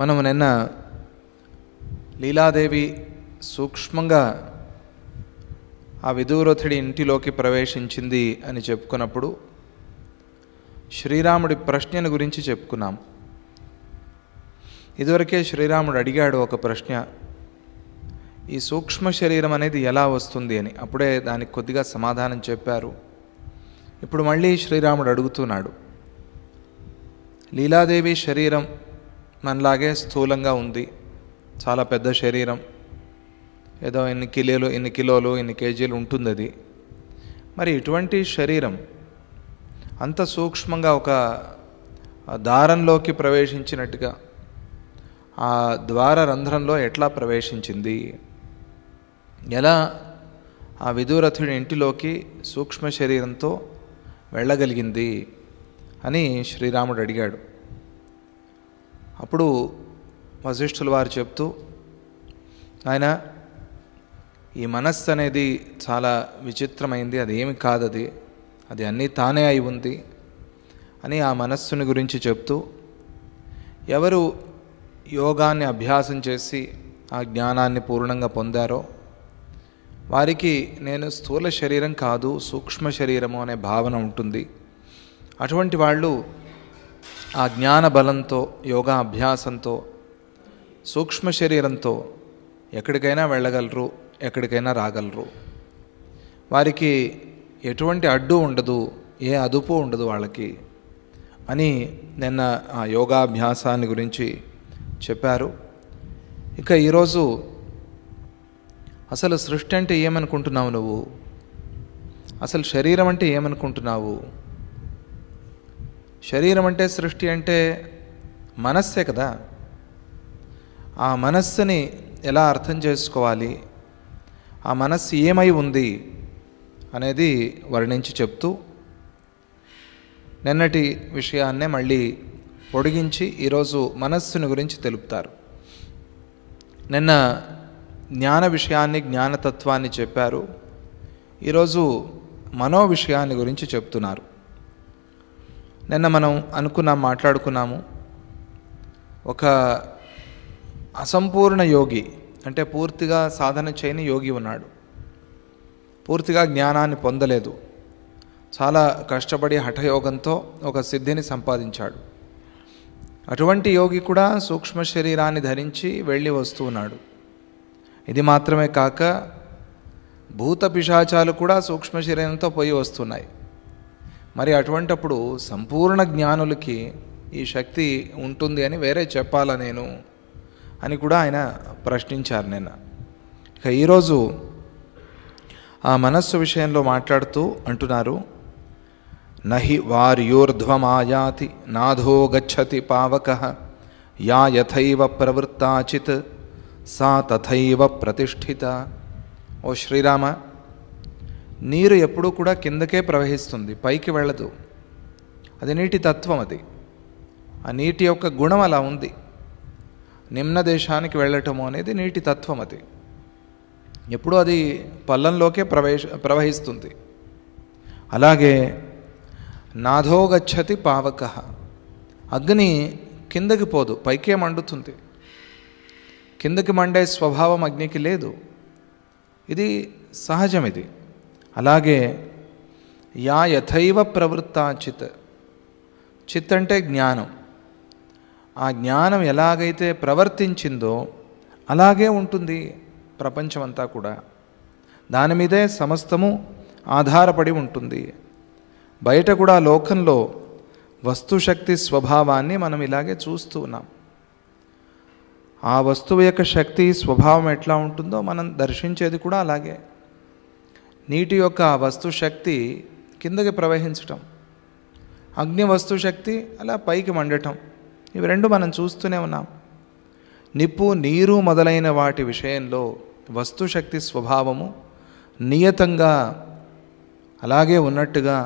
మనం నిన్న లీలాదేవి సూక్ష్మంగా ఆ విదూరథుడి ఇంటిలోకి ప్రవేశించింది అని చెప్పుకున్నప్పుడు శ్రీరాముడి ప్రశ్నను గురించి చెప్పుకున్నాం. ఇదివరకే శ్రీరాముడు అడిగాడు ఒక ప్రశ్న, ఈ సూక్ష్మ శరీరం అనేది ఎలా వస్తుంది అని. అప్పుడే దానికి కొద్దిగా సమాధానం చెప్పారు. ఇప్పుడు మళ్ళీ శ్రీరాముడు అడుగుతున్నాడు. లీలాదేవి శరీరం మనలాగే స్థూలంగా ఉంది, చాలా పెద్ద శరీరం, ఏదో ఇన్ని కిలోలు ఇన్ని కేజీలు ఉంటుంది అది. మరి ఇటువంటి శరీరం అంత సూక్ష్మంగా ఒక దారంలోకి ప్రవేశించినట్టుగా ఆ ద్వార రంధ్రంలో ఎట్లా ప్రవేశించింది, ఎలా ఆ విదూరథుడి ఇంటిలోకి సూక్ష్మ శరీరంతో వెళ్ళగలిగింది అని శ్రీరాముడు అడిగాడు. అప్పుడు వశిష్ఠుల వారు చెప్తూ, ఆయన ఈ మనస్సు అనేది చాలా విచిత్రమైంది, అది ఏమి కాదు, అది అన్నీ తానే అయి ఉంది అని ఆ మనస్సుని గురించి చెప్తూ, ఎవరు యోగాన్ని అభ్యాసం చేసి ఆ జ్ఞానాన్ని పూర్ణంగా పొందారో వారికి నేను స్థూల శరీరం కాదు సూక్ష్మ శరీరము అనే భావన ఉంటుంది. అటువంటి వాళ్ళు ఆ జ్ఞాన బలంతో యోగా అభ్యాసంతో సూక్ష్మ శరీరంతో ఎక్కడికైనా వెళ్ళగలరు, ఎక్కడికైనా రాగలరు. వారికి ఎటువంటి అడ్డు ఉండదు, ఏ అదుపు ఉండదు వాళ్ళకి అని నిన్న ఆ యోగాభ్యాసాన్ని గురించి చెప్పారు. ఇక ఈరోజు అసలు సృష్టి అంటే ఏమనుకుంటున్నావు నువ్వు, అసలు శరీరం అంటే ఏమనుకుంటున్నావు? శరీరం అంటే సృష్టి అంటే మనస్సే కదా. ఆ మనస్సుని ఎలా అర్థం చేసుకోవాలి, ఆ మనస్సు ఏమై ఉంది అనేది వర్ణించి చెప్తూ నిన్నటి విషయాన్నే మళ్ళీ పొడిగించి ఈరోజు మనస్సుని గురించి తెలుపుతారు. నిన్న జ్ఞాన విషయాన్ని జ్ఞానతత్వాన్ని చెప్పారు, ఈరోజు మనో విషయాన్ని గురించి చెప్తున్నారు. నిన్న మనం మాట్లాడుకున్నాము, ఒక అసంపూర్ణ యోగి అంటే పూర్తిగా సాధన చేయని యోగి ఉన్నాడు, పూర్తిగా జ్ఞానాన్ని పొందలేదు, చాలా కష్టపడి హఠయోగంతో ఒక సిద్ధిని సంపాదించాడు. అటువంటి యోగి కూడా సూక్ష్మ శరీరాన్ని ధరించి వెళ్ళి వస్తూ ఉన్నాడు. ఇది మాత్రమే కాక భూత పిశాచాలు కూడా సూక్ష్మ శరీరంతో పోయి వస్తున్నాయి. మరి అటువంటప్పుడు సంపూర్ణ జ్ఞానులకి ఈ శక్తి ఉంటుంది అని వేరే చెప్పాలా నేను అని కూడా ఆయన ప్రశ్నించారు నిన్న. ఇక ఈరోజు ఆ మనస్సు విషయంలో మాట్లాడుతూ అంటున్నారు, నహి వార్యోర్ధ్వమాయాతి నాథో గచ్చతి పావకః యా యథైవ ప్రవృత్తాచిత్ సా తథైవ ప్రతిష్ఠిత. ఓ శ్రీరామ, నీరు ఎప్పుడూ కూడా కిందకే ప్రవహిస్తుంది, పైకి వెళ్ళదు. అది నీటి తత్వం. అది ఆ నీటి యొక్క గుణం అలా ఉంది. నిమ్న దేశానికి వెళ్ళటము అనేది నీటి తత్వం. అది ఎప్పుడూ అది పల్లంలోకే ప్రవహిస్తుంది. అలాగే నాథో గచ్చతి పావకః, అగ్ని కిందకి పోదు, పైకే మండుతుంది. కిందకి మండే స్వభావం అగ్నికి లేదు, ఇది సహజం. ఇది అలాగే యా యథైవ ప్రవృత్తా చిత్, చిత్ అంటే జ్ఞానం. ఆ జ్ఞానం ఎలాగైతే ప్రవర్తించిందో అలాగే ఉంటుంది ప్రపంచమంతా కూడా. దాని మీదే సమస్తము ఆధారపడి ఉంటుంది. బయట కూడా లోకంలో వస్తుశక్తి స్వభావాన్ని మనం ఇలాగే చూస్తూ ఉన్నాం. ఆ వస్తువు యొక్క శక్తి స్వభావం ఎట్లా ఉంటుందో మనం దర్శించేది కూడా అలాగే. నీటి యొక్క వస్తుశక్తి కిందకి ప్రవహించటం, అగ్ని వస్తుశక్తి అలా పైకి మండటం, ఇవి రెండు మనం చూస్తూనే ఉన్నాం. నిప్పు నీరు మొదలైన వాటి విషయంలో వస్తుశక్తి స్వభావము నియతంగా అలాగే ఉన్నట్టుగా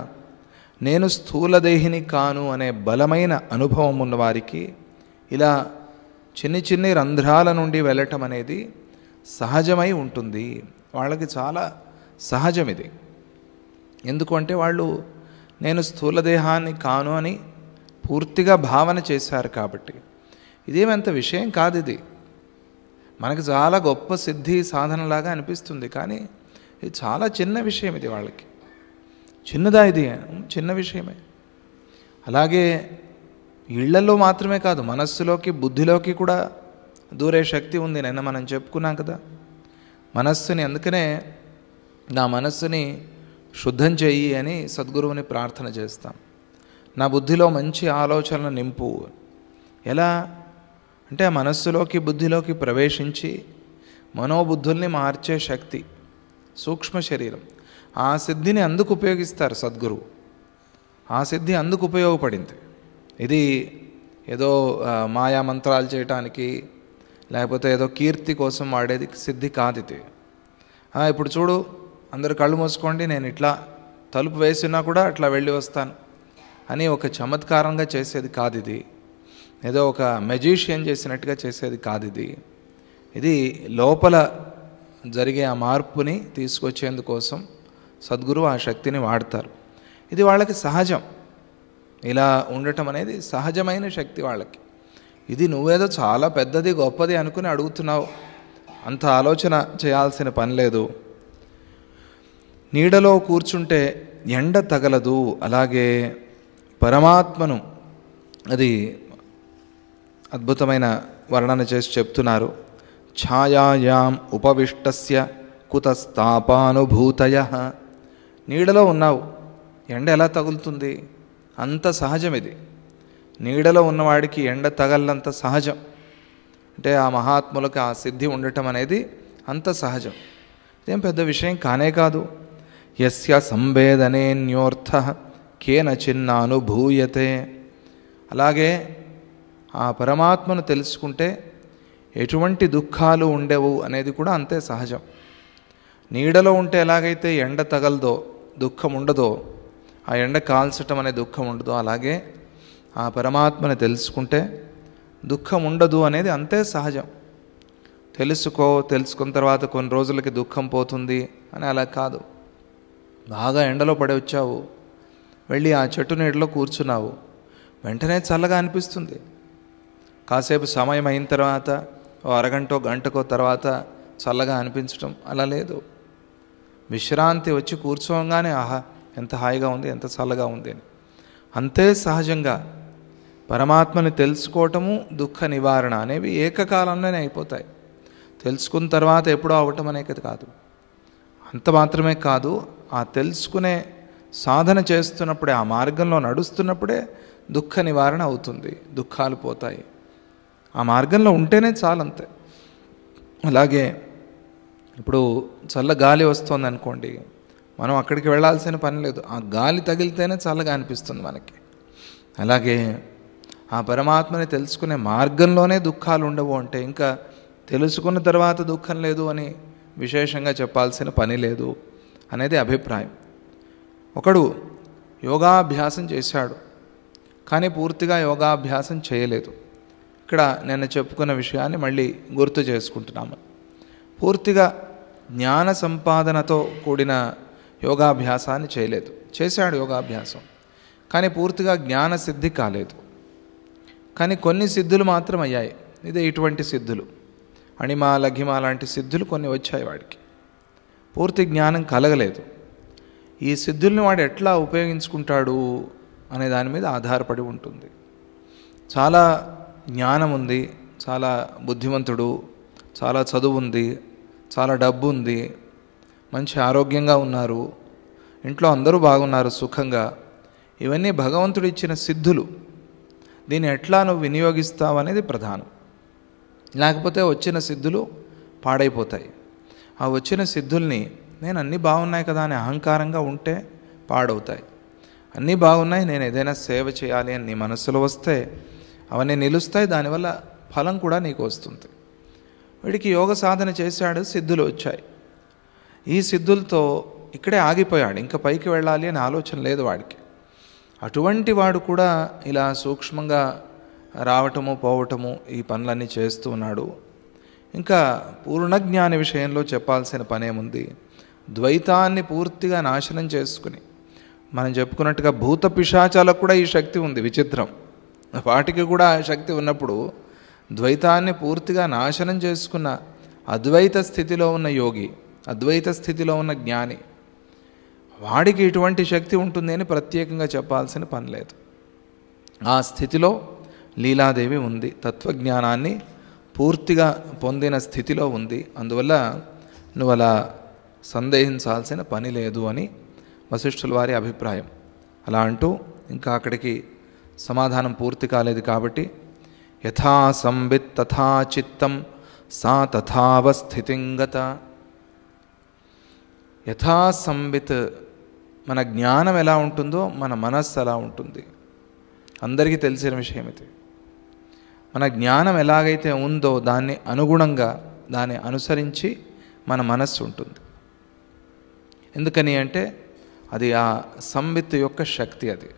నేను స్థూలదేహిని కాను అనే బలమైన అనుభవం ఉన్నవారికి ఇలా చిన్ని చిన్ని రంధ్రాల నుండి వెళ్ళటం అనేది సహజమై ఉంటుంది. వాళ్ళకి చాలా సహజం ఇది. ఎందుకంటే వాళ్ళు నేను స్థూలదేహాన్ని కాను అని పూర్తిగా భావన చేశారు కాబట్టి. ఇదేమంత విషయం కాదు. ఇది మనకి చాలా గొప్ప సిద్ధి సాధనలాగా అనిపిస్తుంది, కానీ ఇది చాలా చిన్న విషయం. ఇది వాళ్ళకి చిన్నదా? ఇది చిన్న విషయమే. అలాగే ఇళ్లలో మాత్రమే కాదు, మనస్సులోకి బుద్ధిలోకి కూడా దూరే శక్తి ఉంది. నిన్న మనం చెప్పుకున్నాం కదా, మనస్సుని. అందుకనే నా మనస్సుని శుద్ధం చెయ్యి అని సద్గురువుని ప్రార్థన చేస్తాం. నా బుద్ధిలో మంచి ఆలోచనలు నింపు. ఎలా అంటే ఆ మనస్సులోకి బుద్ధిలోకి ప్రవేశించి మనోబుద్ధుల్ని మార్చే శక్తి సూక్ష్మ శరీరం. ఆ సిద్ధిని అందుకు ఉపయోగిస్తారు సద్గురువు. ఆ సిద్ధి అందుకు ఉపయోగపడింది. ఇది ఏదో మాయా మంత్రాలు చేయటానికి లేకపోతే ఏదో కీర్తి కోసం వాడేది సిద్ధి కాదు ఇది. ఇప్పుడు చూడు, అందరు కళ్ళు మూసుకోండి, నేను ఇట్లా తలుపు వేసినా కూడా అట్లా వెళ్ళి వస్తాను అని ఒక చమత్కారంగా చేసేది కాదు ఇది. ఏదో ఒక మెజీషియన్ చేసినట్టుగా చేసేది కాదు ఇది. ఇది లోపల జరిగే ఆ మార్పుని తీసుకొచ్చేందుకోసం సద్గురువు ఆ శక్తిని వాడతారు. ఇది వాళ్ళకి సహజం. ఇలా ఉండటం అనేది సహజమైన శక్తి వాళ్ళకి. ఇది నువ్వేదో చాలా పెద్దది గొప్పది అనుకుని అడుగుతున్నావు, అంత ఆలోచన చేయాల్సిన పని లేదు. నీడలో కూర్చుంటే ఎండ తగలదు. అలాగే పరమాత్మను అది అద్భుతమైన వర్ణన చేసి చెప్తున్నారు. ఛాయాయాం ఉపవిష్టస్య కుతస్తాపానుభూతయ. నీడలో ఉన్నావు, ఎండ ఎలా తగులుతుంది? అంత సహజం ఇది. నీడలో ఉన్నవాడికి ఎండ తగలంత సహజం. అంటే ఆ మహాత్ములకు ఆ సిద్ధి ఉండటం అనేది అంత సహజం. ఇదేం పెద్ద విషయం కానే కాదు. యస్య సంవేదనేన్యోర్థ కేనచిన్నానుభూయతే. అలాగే ఆ పరమాత్మను తెలుసుకుంటే ఎటువంటి దుఃఖాలు ఉండవు అనేది కూడా అంతే సహజం. నీడలో ఉంటే ఎలాగైతే ఎండ తగలదో దుఃఖం ఉండదో, ఆ ఎండ కాల్చటం అనే దుఃఖం ఉండదో, అలాగే ఆ పరమాత్మని తెలుసుకుంటే దుఃఖం ఉండదు అనేది అంతే సహజం. తెలుసుకున్న తర్వాత కొన్ని రోజులకి దుఃఖం పోతుంది అని అలా కాదు. బాగా ఎండలో పడి వచ్చావు, వెళ్ళి ఆ చెట్టు నీడలో కూర్చున్నావు, వెంటనే చల్లగా అనిపిస్తుంది. కాసేపు సమయం అయిన తర్వాత అరగంటో గంటకో తర్వాత చల్లగా అనిపించటం అలా లేదు. విశ్రాంతి వచ్చి కూర్చోగానే ఆహా ఎంత హాయిగా ఉంది, ఎంత చల్లగా ఉంది అని. అంతే సహజంగా పరమాత్మని తెలుసుకోవటము దుఃఖ నివారణ అనేవి ఏకకాలంలోనే అయిపోతాయి. తెలుసుకున్న తర్వాత ఎప్పుడో అవటం అనేది కాదు. అంత మాత్రమే కాదు, ఆ తెలుసుకునే సాధన చేస్తున్నప్పుడే, ఆ మార్గంలో నడుస్తున్నప్పుడే దుఃఖ నివారణ అవుతుంది, దుఃఖాలు పోతాయి. ఆ మార్గంలో ఉంటేనే చాలంతే. అలాగే ఇప్పుడు చల్ల గాలి వస్తుంది అనుకోండి, మనం అక్కడికి వెళ్ళాల్సిన పని లేదు, ఆ గాలి తగిలితేనే చల్లగా అనిపిస్తుంది మనకి. అలాగే ఆ పరమాత్మని తెలుసుకునే మార్గంలోనే దుఃఖాలు ఉండవు అంటే ఇంకా తెలుసుకున్న తర్వాత దుఃఖం లేదు అని విశేషంగా చెప్పాల్సిన పని లేదు అనేది అభిప్రాయం. ఒకడు యోగాభ్యాసం చేశాడు, కానీ పూర్తిగా యోగాభ్యాసం చేయలేదు. ఇక్కడ నేను చెప్పుకున్న విషయాన్ని మళ్ళీ గుర్తు చేసుకుంటున్నాము. పూర్తిగా జ్ఞాన సంపాదనతో కూడిన యోగాభ్యాసాన్ని చేయలేదు. చేశాడు యోగాభ్యాసం, కానీ పూర్తిగా జ్ఞాన సిద్ధి కాలేదు. కానీ కొన్ని సిద్ధులు మాత్రం అయ్యాయి. ఇదే ఇటువంటి సిద్ధులు, అణిమ లఘిమ లాంటి సిద్ధులు కొన్ని వచ్చాయి వాడికి. పూర్తి జ్ఞానం కలగలేదు. ఈ సిద్ధుల్ని వాడు ఎట్లా ఉపయోగించుకుంటాడు అనే దాని మీద ఆధారపడి ఉంటుంది. చాలా జ్ఞానం ఉంది, చాలా బుద్ధిమంతుడు, చాలా చదువు ఉంది, చాలా డబ్బు ఉంది, మంచి ఆరోగ్యంగా ఉన్నారు, ఇంట్లో అందరూ బాగున్నారు సుఖంగా. ఇవన్నీ భగవంతుడు ఇచ్చిన సిద్ధులు. దీన్ని ఎట్లా నువ్వు వినియోగిస్తావు అనేది ప్రధానం. లేకపోతే వచ్చిన సిద్ధులు పాడైపోతాయి. ఆ వచ్చిన సిద్ధుల్ని నేను అన్నీ బాగున్నాయి కదా అని అహంకారంగా ఉంటే పాడవుతాయి. అన్నీ బాగున్నాయి, నేను ఏదైనా సేవ చేయాలి అని నీ మనస్సులో వస్తే అవన్నీ నిలుస్తాయి, దానివల్ల ఫలం కూడా నీకు వస్తుంది. వీడికి యోగ సాధన చేశాడు, సిద్ధులు వచ్చాయి. ఈ సిద్ధులతో ఇక్కడే ఆగిపోయాడు, ఇంకా పైకి వెళ్ళాలి అని ఆలోచన లేదు వాడికి. అటువంటి వాడు కూడా ఇలా సూక్ష్మంగా రావటము పోవటము ఈ పనులన్నీ చేస్తూ ఉన్నాడు. ఇంకా పూర్ణజ్ఞాని విషయంలో చెప్పాల్సిన పనేముంది? ద్వైతాన్ని పూర్తిగా నాశనం చేసుకుని, మనం చెప్పుకున్నట్టుగా భూత పిశాచాలకు కూడా ఈ శక్తి ఉంది. విచిత్రం, వాటికి కూడా శక్తి ఉన్నప్పుడు ద్వైతాన్ని పూర్తిగా నాశనం చేసుకున్న అద్వైత స్థితిలో ఉన్న యోగి, అద్వైత స్థితిలో ఉన్న జ్ఞాని, వాడికి ఇటువంటి శక్తి ఉంటుంది అని ప్రత్యేకంగా చెప్పాల్సిన పని లేదు. ఆ స్థితిలో లీలాదేవి ఉంది, తత్వజ్ఞానాన్ని పూర్తిగా పొందిన స్థితిలో ఉంది. అందువల్ల నువ్వు అలా సందేహించాల్సిన పని లేదు అని వశిష్ఠుల వారి అభిప్రాయం. అలా అంటూ ఇంకా అక్కడికి సమాధానం పూర్తి కాలేదు కాబట్టి, యథా సంవిత్ తథా చిత్తం సా తథావస్థితింగత. యథా సంవిత్, మన జ్ఞానం ఎలా ఉంటుందో మన మనస్సు అలా ఉంటుంది. అందరికీ తెలిసిన విషయం ఇది. మన జ్ఞానం ఎలాగైతే ఉందో దాన్ని అనుగుణంగా, దాన్ని అనుసరించి మన మనస్సు ఉంటుంది. ఎందుకని అంటే అది ఆ సంవిత్ యొక్క శక్తి. అది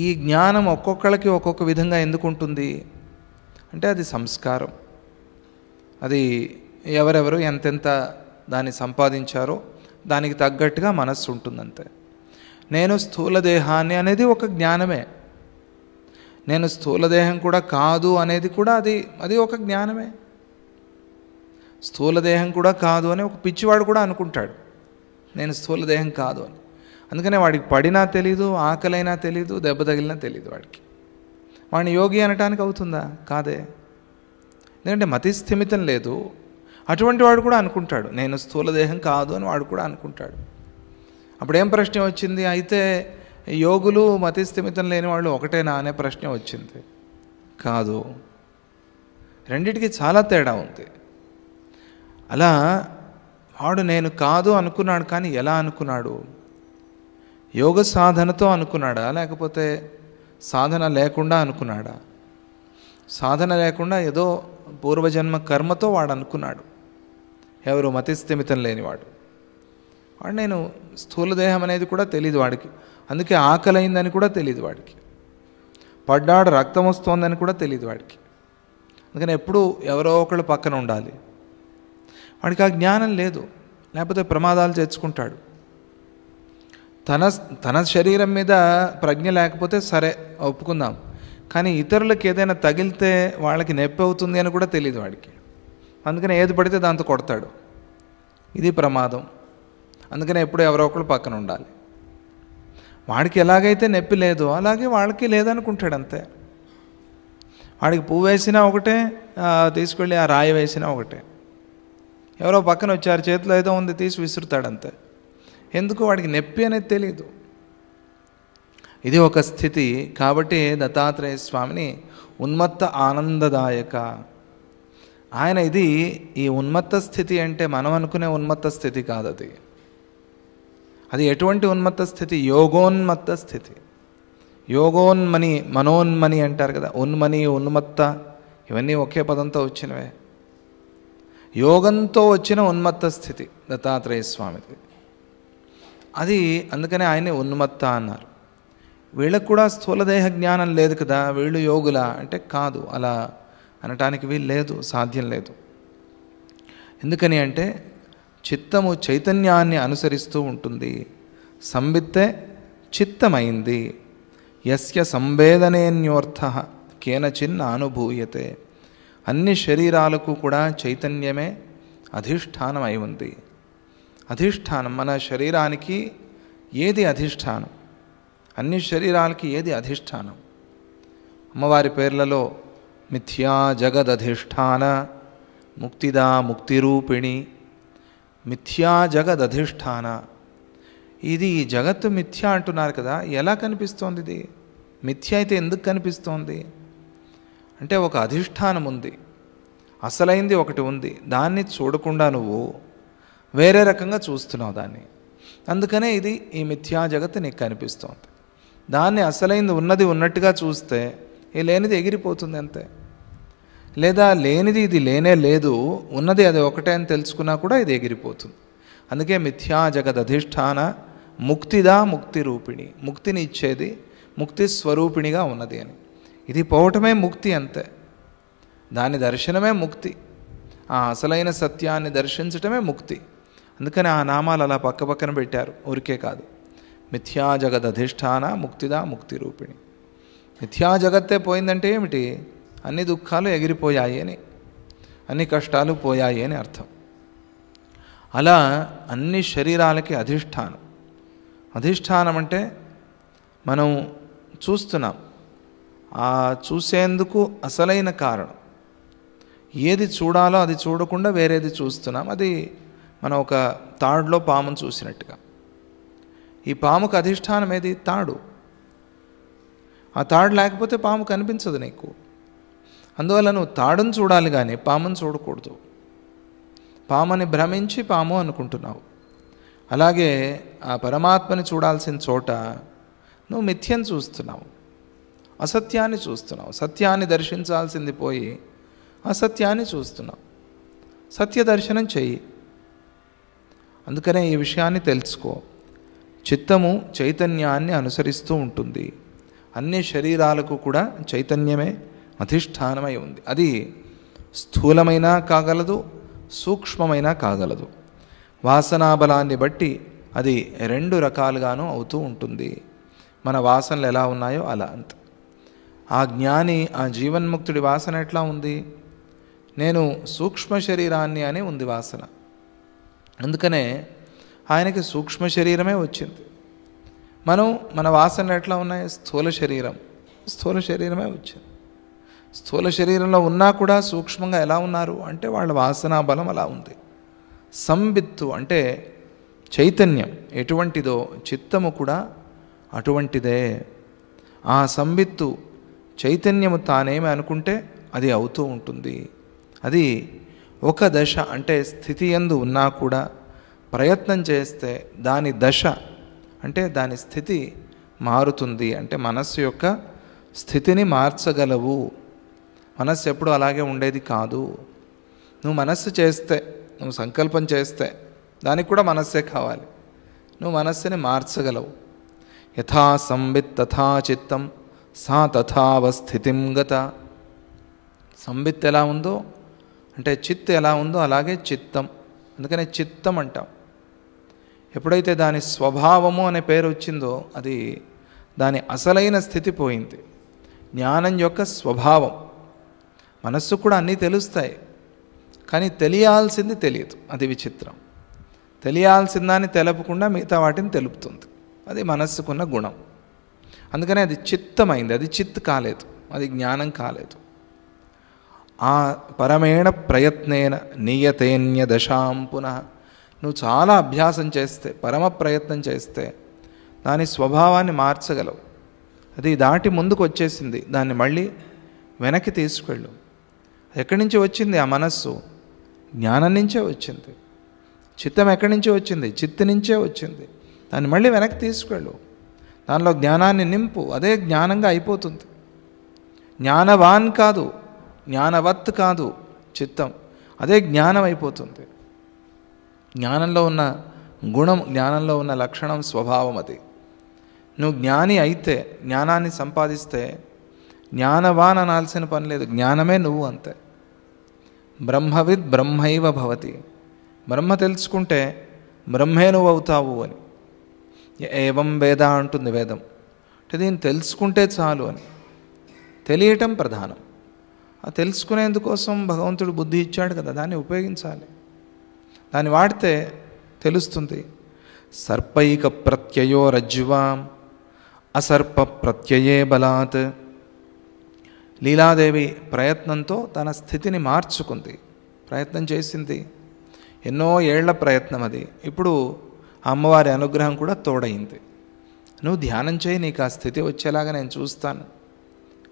ఈ జ్ఞానం ఒక్కొక్కళ్ళకి ఒక్కొక్క విధంగా ఎందుకు ఉంటుంది అంటే అది సంస్కారం. అది ఎవరెవరు ఎంతెంత దాన్ని సంపాదించారో దానికి తగ్గట్టుగా మనస్సు ఉంటుందంతే. నేను స్థూల దేహాన్ని అనేది ఒక జ్ఞానమే. నేను స్థూలదేహం కూడా కాదు అనేది కూడా అది ఒక జ్ఞానమే. స్థూలదేహం కూడా కాదు అని ఒక పిచ్చివాడు కూడా అనుకుంటాడు, నేను స్థూలదేహం కాదు అని. అందుకనే వాడికి పడినా తెలీదు, ఆకలైనా తెలీదు, దెబ్బ తగిలినా తెలీదు. వాడిని యోగి అనటానికి అవుతుందా? కాదే. ఎందుకంటే మతి స్థిమితం లేదు. అటువంటి వాడు కూడా అనుకుంటాడు నేను స్థూలదేహం కాదు అని, వాడు కూడా అనుకుంటాడు. అప్పుడేం ప్రశ్న వచ్చింది? అయితే యోగులు మతి స్థిమితం లేని వాళ్ళు ఒకటేనా అనే ప్రశ్న వచ్చింది. కాదు, రెండిటికి చాలా తేడా ఉంది. అలా వాడు నేను కాదు అనుకున్నాడు, కానీ ఎలా అనుకున్నాడు? యోగ సాధనతో అనుకున్నాడా, లేకపోతే సాధన లేకుండా అనుకున్నాడా? సాధన లేకుండా ఏదో పూర్వజన్మ కర్మతో వాడు అనుకున్నాడు. ఎవరు? మతి స్థిమితం లేనివాడు. వాడు నేను స్థూలదేహం అనేది కూడా తెలియదు వాడికి. అందుకే ఆకలైందని కూడా తెలియదు వాడికి. పడ్డాడు రక్తం వస్తోందని కూడా తెలియదు వాడికి. అందుకని ఎప్పుడూ ఎవరో ఒకళ్ళు పక్కన ఉండాలి. వాడికి ఆ జ్ఞానం లేదు, లేకపోతే ప్రమాదాలు తెచ్చుకుంటాడు. తన శరీరం మీద ప్రజ్ఞ లేకపోతే సరే ఒప్పుకుందాం, కానీ ఇతరులకు ఏదైనా తగిలితే వాళ్ళకి నొప్పి అవుతుంది అని కూడా తెలియదు వాడికి. అందుకని ఏది పడితే దాంతో కొడతాడు. ఇది ప్రమాదం. అందుకని ఎప్పుడు ఎవరో ఒకళ్ళు పక్కన ఉండాలి. వాడికి ఎలాగైతే నొప్పి లేదో అలాగే వాళ్ళకి లేదనుకుంటాడు అంతే. వాడికి పువ్వు వేసినా ఒకటే, తీసుకెళ్ళి ఆ రాయి వేసినా ఒకటే. ఎవరో పక్కన వచ్చారు, చేతిలో ఏదో ఉంది, తీసి విసురుతాడంతే. ఎందుకు? వాడికి నొప్పి అనేది తెలియదు. ఇది ఒక స్థితి. కాబట్టి దత్తాత్రేయ స్వామిని ఉన్మత్త ఆనందదాయక ఆయన. ఈ ఉన్మత్త స్థితి అంటే మనం అనుకునే ఉన్మత్త స్థితి కాదు. అది ఎటువంటి ఉన్మత్త స్థితి? యోగోన్మత్త స్థితి. యోగోన్మని, మనోన్మని అంటారు కదా. ఉన్మని, ఉన్మత్త ఇవన్నీ ఒకే పదంతో వచ్చినవే. యోగంతో వచ్చిన ఉన్మత్త స్థితి దత్తాత్రేయ స్వామిది. అది అందుకనే ఆయన్ని ఉన్మత్త అన్నారు. వీళ్ళకు కూడా స్థూలదేహ జ్ఞానం లేదు కదా, వీళ్ళు యోగులా అంటే కాదు. అలా అనటానికి వీలు లేదు, సాధ్యం లేదు. ఎందుకని అంటే చిత్తము చైతన్యాన్ని అనుసరిస్తూ ఉంటుంది. సంవిత్తే చిత్తమైంది. యస్య సంవేదనేన్యోర్థ కేనచిన్న అనుభూయతే. అన్ని శరీరాలకు కూడా చైతన్యమే అధిష్టానం అయి ఉంది. అధిష్టానం మన శరీరానికి ఏది అధిష్టానం? అన్ని శరీరాలకి ఏది అధిష్టానం? అమ్మవారి పేర్లలో మిథ్యా జగదధిష్టాన, ముక్తిదా ముక్తిరూపిణి. మిథ్యా జగదధిష్టాన. ఇది ఈ జగత్తు మిథ్య అంటున్నారు కదా, ఎలా కనిపిస్తోంది? ఇది మిథ్య అయితే ఎందుకు కనిపిస్తోంది అంటే ఒక అధిష్టానం ఉంది, అసలైంది ఒకటి ఉంది. దాన్ని చూడకుండా నువ్వు వేరే రకంగా చూస్తున్నావు దాన్ని. అందుకనే ఈ మిథ్యా జగత్తు నీకు కనిపిస్తోంది. దాన్ని అసలైంది ఉన్నది ఉన్నట్టుగా చూస్తే ఈ లేనిది ఎగిరిపోతుంది అంతే. లేదా లేనిది ఇది లేనే లేదు, ఉన్నది అది ఒకటే అని తెలుసుకున్నా కూడా ఇది ఎగిరిపోతుంది. అందుకే మిథ్యా జగద్ అధిష్టాన ముక్తిదా ముక్తి రూపిణి. ముక్తిని ఇచ్చేది ముక్తి స్వరూపిణిగా ఉన్నది అని. ఇది పోవటమే ముక్తి అంతే. దాని దర్శనమే ముక్తి. ఆ అసలైన సత్యాన్ని దర్శించటమే ముక్తి. అందుకని ఆ నామాలు అలా పక్క పక్కన పెట్టారు, ఊరికే కాదు. మిథ్యా జగద్ అధిష్టాన ముక్తిదా ముక్తి రూపిణి. మిథ్యా జగత్తే పోయిందంటే ఏమిటి? అన్ని దుఃఖాలు ఎగిరిపోయాయి అని, అన్ని కష్టాలు పోయాయి అని అర్థం. అలా అన్ని శరీరాలకి అధిష్టానం. అధిష్టానం అంటే మనం చూస్తున్నాం, ఆ చూసేందుకు అసలైన కారణం. ఏది చూడాలో అది చూడకుండా వేరేది చూస్తున్నాం. అది మనం ఒక తాడులో పామును చూసినట్టుగా. ఈ పాముకు అధిష్టానం ఏది? తాడు. ఆ తాడు లేకపోతే పాము కనిపించదు నీకు. అందువల్ల నువ్వు తాడును చూడాలి కానీ పామును చూడకూడదు. పాముని భ్రమించి పాము అనుకుంటున్నావు. అలాగే ఆ పరమాత్మని చూడాల్సిన చోట నువ్వు మిథ్యను చూస్తున్నావు, అసత్యాన్ని చూస్తున్నావు. సత్యాన్ని దర్శించాల్సింది పోయి అసత్యాన్ని చూస్తున్నావు. సత్య దర్శనం చెయ్యి. అందుకనే ఈ విషయాన్ని తెలుసుకో. చిత్తము చైతన్యాన్ని అనుసరిస్తూ ఉంటుంది. అన్ని శరీరాలకు కూడా చైతన్యమే అధిష్టానమై ఉంది. అది స్థూలమైనా కాగలదు, సూక్ష్మమైనా కాగలదు. వాసనాబలాన్ని బట్టి అది రెండు రకాలుగాను అవుతూ ఉంటుంది. మన వాసనలు ఎలా ఉన్నాయో అలా అంత. ఆ జ్ఞాని, ఆ జీవన్ముక్తుడి వాసన ఎట్లా ఉంది? నేను సూక్ష్మ శరీరాన్ని అని ఉంది వాసన. అందుకనే ఆయనకి సూక్ష్మ శరీరమే వచ్చింది. మన వాసనలు ఎట్లా ఉన్నాయి? స్థూల శరీరమే వచ్చింది. స్థూల శరీరంలో ఉన్నా కూడా సూక్ష్మంగా ఎలా ఉన్నారు అంటే వాళ్ళ వాసనా బలం అలా ఉంది. సంబిత్తు అంటే చైతన్యం ఎటువంటిదో చిత్తము కూడా అటువంటిదే. ఆ సంబిత్తు చైతన్యము తానేమి అనుకుంటే అది అవుతూ ఉంటుంది. అది ఒక దశ అంటే స్థితి యందు ఉన్నా కూడా ప్రయత్నం చేస్తే దాని దశ అంటే దాని స్థితి మారుతుంది. అంటే మనస్సు యొక్క స్థితిని మార్చగలవు. మనస్సు ఎప్పుడు అలాగే ఉండేది కాదు. నువ్వు మనస్సు చేస్తే, నువ్వు సంకల్పం చేస్తే దానికి కూడా మనస్సే కావాలి. నువ్వు మనస్సుని మార్చగలవు. యథా సంబిత్ తథా చిత్తం సా తథావస్థితిం గత. సంబిత్ ఎలా ఉందో అంటే చిత్ ఎలా ఉందో అలాగే చిత్తం. అందుకనే చిత్తం అంటాం. ఎప్పుడైతే దాని స్వభావము అనే పేరు వచ్చిందో అది దాని అసలైన స్థితి పోయింది. జ్ఞానం యొక్క స్వభావం. మనస్సు కూడా అన్నీ తెలుస్తాయి, కానీ తెలియాల్సింది తెలియదు. అది విచిత్రం. తెలియాల్సిందాన్ని తెలపకుండా మిగతా వాటిని తెలుపుతుంది. అది మనస్సుకున్న గుణం. అందుకనే అది చిత్తమైంది. అది చిత్ కాలేదు, అది జ్ఞానం కాలేదు. ఆ పరమేణ ప్రయత్నేన నియతేన్య దశాం పునః. నువ్వు చాలా అభ్యాసం చేస్తే, పరమ ప్రయత్నం చేస్తే దాని స్వభావాన్ని మార్చగలవు. అది దాటి ముందుకు వచ్చేసింది, దాన్ని మళ్ళీ వెనక్కి తీసుకెళ్ళు. ఎక్కడి నుంచి వచ్చింది ఆ మనస్సు? జ్ఞానం నుంచే వచ్చింది. చిత్తం ఎక్కడి నుంచి వచ్చింది? చిత్త నుంచే వచ్చింది. దాన్ని మళ్ళీ వెనక్కి తీసుకెళ్ళు. దానిలో జ్ఞానాన్ని నింపు. అదే జ్ఞానంగా అయిపోతుంది. జ్ఞానవాన్ కాదు, జ్ఞానవత్ కాదు చిత్తం. అదే జ్ఞానం అయిపోతుంది. జ్ఞానంలో ఉన్న గుణం, జ్ఞానంలో ఉన్న లక్షణం, స్వభావం అది. నువ్వు జ్ఞాని అయితే, జ్ఞానాన్ని సంపాదిస్తే జ్ఞానవాన్ అనాల్సిన పని లేదు. జ్ఞానమే నువ్వు, అంతే. బ్రహ్మవిద్ బ్రహ్మైవ భవతి. బ్రహ్మ తెలుసుకుంటే బ్రహ్మే నువ్వు అవుతావు అని. ఏవం వేద అంటుంది వేదం. అంటే దీన్ని తెలుసుకుంటే చాలు అని. తెలియటం ప్రధానం. ఆ తెలుసుకునేందుకోసం భగవంతుడు బుద్ధి ఇచ్చాడు కదా, దాన్ని ఉపయోగించాలి. దాన్ని వాడితే తెలుస్తుంది. సర్పైక ప్రత్యయో రజ్జువాం అసర్ప ప్రత్యయే బలాత్. లీలాదేవి ప్రయత్నంతో తన స్థితిని మార్చుకుంది. ప్రయత్నం చేసింది, ఎన్నో ఏళ్ల ప్రయత్నం అది. ఇప్పుడు అమ్మవారి అనుగ్రహం కూడా తోడైంది. నువ్వు ధ్యానం చేయి, నీకు ఆ స్థితి వచ్చేలాగా నేను చూస్తాను.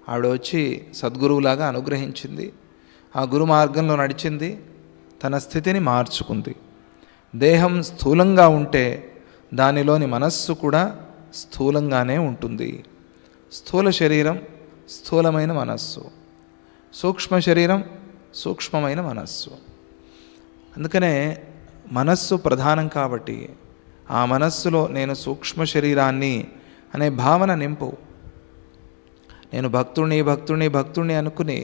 ఆవిడ వచ్చి సద్గురువులాగా అనుగ్రహించింది. ఆ గురు మార్గంలో నడిచింది, తన స్థితిని మార్చుకుంది. దేహం స్థూలంగా ఉంటే దానిలోని మనస్సు కూడా స్థూలంగానే ఉంటుంది. స్థూల శరీరం స్థూలమైన మనస్సు, సూక్ష్మ శరీరం సూక్ష్మమైన మనస్సు. అందుకనే మనస్సు ప్రధానం కాబట్టి ఆ మనస్సులో నేను సూక్ష్మ శరీరాన్ని అనే భావన నింపు. నేను భక్తుడిని అనుకుని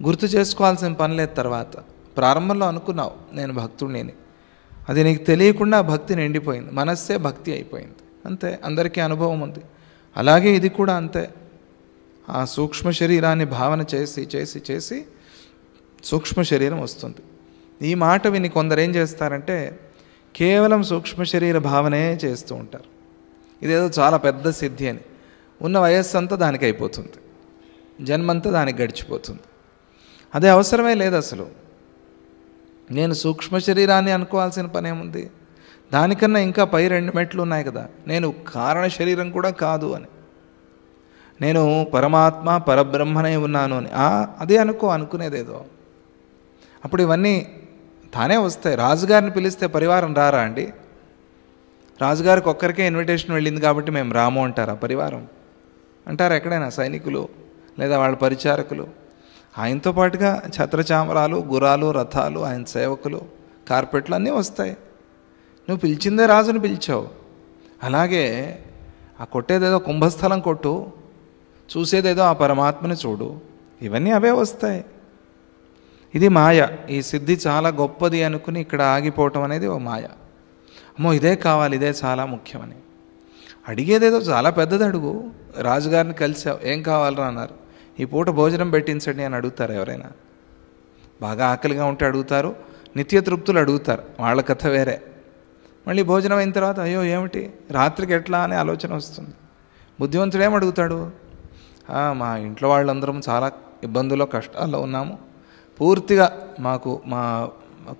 గుర్తు చేసుకోవాల్సిన పని లేదు. తర్వాత ప్రారంభంలో అనుకున్నావు నేను భక్తుడిని, అది నీకు తెలియకుండా భక్తి నిండిపోయింది. మనస్సే భక్తి అయిపోయింది. అంతే, అందరికీ అనుభవం ఉంది. అలాగే ఇది కూడా అంతే. ఆ సూక్ష్మ శరీరాన్ని భావన చేసి చేసి చేసి సూక్ష్మ శరీరం వస్తుంది. ఈ మాట విని కొందరు ఏం చేస్తారంటే కేవలం సూక్ష్మ శరీర భావనే చేస్తూ ఉంటారు. ఇదేదో చాలా పెద్ద సిద్ధి అని. ఉన్న వయస్సు అంతా దానికి అయిపోతుంది, జన్మంతా దానికి గడిచిపోతుంది. అదే అవసరమే లేదు అసలు. నేను సూక్ష్మ శరీరాన్ని అనుకోవాల్సిన పనేముంది? దానికన్నా ఇంకా పై 2 మెట్లు ఉన్నాయి కదా. నేను కారణ శరీరం కూడా కాదు అని, నేను పరమాత్మ పరబ్రహ్మనే ఉన్నాను అని అదే అనుకునేదేదో. అప్పుడు ఇవన్నీ తానే వస్తాయి. రాజుగారిని పిలిస్తే పరివారం రారా అండి? రాజుగారికి ఒక్కరికే ఇన్విటేషన్ వెళ్ళింది కాబట్టి మేము రాము అంటారా? పరివారం అంటారు ఎక్కడైనా? సైనికులు లేదా వాళ్ళ పరిచారకులు, ఆయనతో పాటుగా ఛత్రచామరాలు, గుర్రాలు, రథాలు, ఆయన సేవకులు, కార్పెట్లు అన్నీ వస్తాయి. నువ్వు పిలిచిందే రాజుని పిలిచావు. అలాగే ఆ కొట్టేదేదో కుంభస్థలం కొట్టు, చూసేదేదో ఆ పరమాత్మని చూడు, ఇవన్నీ అవే వస్తాయి. ఇది మాయ. ఈ సిద్ధి చాలా గొప్పది అనుకుని ఇక్కడ ఆగిపోవటం అనేది ఓ మాయ. అమ్మో ఇదే కావాలి, ఇదే చాలా ముఖ్యమని. అడిగేదేదో చాలా పెద్దది అడుగు. రాజుగారిని కలిసావు, ఏం కావాలరా అన్నారు. ఈ పూట భోజనం పెట్టించండి అని అడుగుతారు ఎవరైనా? బాగా ఆకలిగా ఉంటే అడుగుతారు, నిత్య తృప్తులు అడుగుతారు, వాళ్ళ కథ వేరే. మళ్ళీ భోజనం అయిన తర్వాత అయ్యో ఏమిటి రాత్రికి ఎట్లా అనే ఆలోచన వస్తుంది. బుద్ధివంతుడు ఏమడుగుతాడు? మా ఇంట్లో వాళ్ళందరం చాలా ఇబ్బందుల్లో కష్టాల్లో ఉన్నాము, పూర్తిగా మాకు మా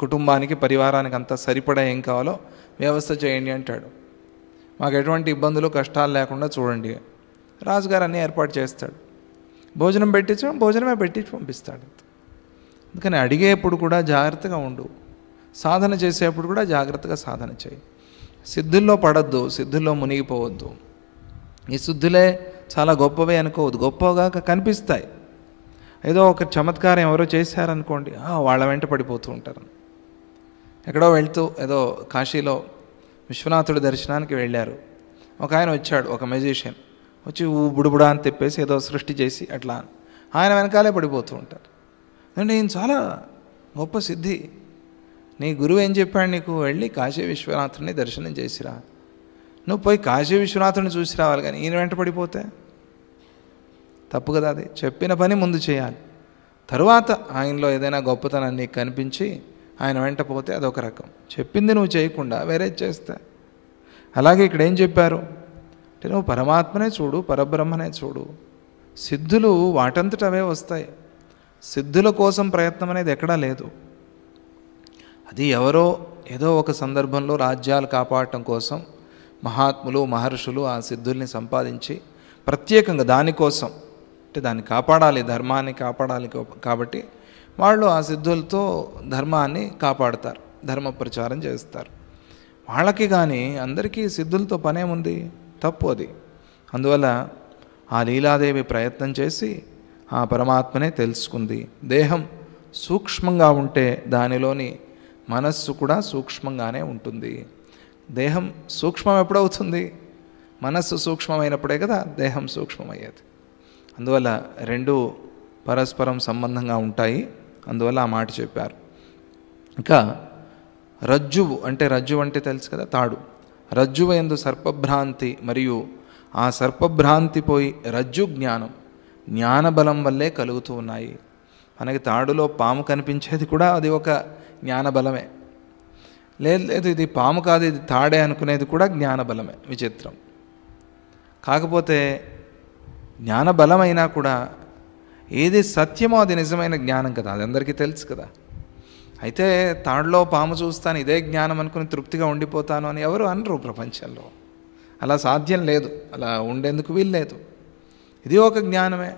కుటుంబానికి పరివారానికి అంతా సరిపడా ఏం కావాలో వ్యవస్థ చేయండి అంటాడు. మాకు ఎటువంటి ఇబ్బందులు కష్టాలు లేకుండా చూడండి. రాజుగారు అన్నీ ఏర్పాటు చేస్తాడు. భోజనం పెట్టించడం, భోజనమే పెట్టించి పంపిస్తాడు. అందుకని అడిగేప్పుడు కూడా జాగ్రత్తగా ఉండు, సాధన చేసేప్పుడు కూడా జాగ్రత్తగా సాధన చేయి. సిద్ధుల్లో పడద్దు, సిద్ధుల్లో మునిగిపోవద్దు. ఈ సిద్ధులే చాలా గొప్పవే అనుకోవద్దు. గొప్పగా కనిపిస్తాయి. ఏదో ఒక చమత్కారం ఎవరో చేశారనుకోండి, వాళ్ళ వెంట పడిపోతూ ఉంటారు. ఎక్కడో వెళ్తూ ఏదో కాశీలో విశ్వనాథుడి దర్శనానికి వెళ్ళారు. ఒక ఆయన వచ్చాడు, ఒక మెజిషియన్ వచ్చి బుడుబుడా అని తిప్పేసి ఏదో సృష్టి చేసి అట్లా ఆయన వెనకాలే పడిపోతూ ఉంటారు. అంటే ఈయన చాలా గొప్ప సిద్ధి. నీ గురువు ఏం చెప్పాడు నీకు? వెళ్ళి కాశీ విశ్వనాథుడిని దర్శనం చేసిరా. నువ్వు పోయి కాశీ విశ్వనాథుడిని చూసి రావాలి, కానీ ఈయన వెంట పడిపోతే తప్పు కదా. అది చెప్పిన పని ముందు చేయాలి, తరువాత ఆయనలో ఏదైనా గొప్పతనం నీకు కనిపించి ఆయన వెంట పోతే అదొక రకం. చెప్పింది నువ్వు చేయకుండా వేరేది చేస్తే. అలాగే ఇక్కడ ఏం చెప్పారు అంటే నువ్వు పరమాత్మనే చూడు, పరబ్రహ్మనే చూడు. సిద్ధులు వాటంతట అవే వస్తాయి. సిద్ధుల కోసం ప్రయత్నం అనేది ఎక్కడా లేదు. అది ఎవరో ఏదో ఒక సందర్భంలో రాజ్యాలు కాపాడటం కోసం మహాత్ములు మహర్షులు ఆ సిద్ధుల్ని సంపాదించి ప్రత్యేకంగా దానికోసం, అంటే దాన్ని కాపాడాలి, ధర్మాన్ని కాపాడాలి కాబట్టి వాళ్ళు ఆ సిద్ధులతో ధర్మాన్ని కాపాడతారు, ధర్మ ప్రచారం చేస్తారు. వాళ్ళకి కానీ అందరికీ సిద్ధులతో పనేముంది? తప్పు అది. అందువల్ల ఆ లీలాదేవి ప్రయత్నం చేసి ఆ పరమాత్మనే తెలుసుకుంది. దేహం సూక్ష్మంగా ఉంటే దానిలోని మనస్సు కూడా సూక్ష్మంగానే ఉంటుంది. దేహం సూక్ష్మం ఎప్పుడవుతుంది? మనస్సు సూక్ష్మమైనప్పుడే కదా దేహం సూక్ష్మమయ్యేది. అందువల్ల రెండు పరస్పరం సంబంధంగా ఉంటాయి. అందువల్ల ఆ మాట చెప్పారు. ఇంకా రజ్జువు అంటే తెలుసు కదా, తాడు. రజ్జువు యందు సర్పభ్రాంతి మరియు ఆ సర్పభ్రాంతి పోయి రజ్జు జ్ఞానబలం వల్లే కలుగుతూ ఉన్నాయి. మనకి తాడులో పాము కనిపించేది కూడా అది ఒక జ్ఞానబలమే. లేదు ఇది పాము కాదు ఇది తాడే అనుకునేది కూడా జ్ఞానబలమే. విచిత్రం. కాకపోతే జ్ఞానబలమైనా కూడా ఏది సత్యమో అది నిజమైన జ్ఞానం కదా, అది అందరికీ తెలుసు కదా. అయితే తాడులో పాము చూస్తాను ఇదే జ్ఞానం అనుకుని తృప్తిగా ఉండిపోతాను అని ఎవరు అనరు ప్రపంచంలో. అలా సాధ్యం లేదు, అలా ఉండేందుకు వీలు లేదు. ఇది ఒక జ్ఞానమే.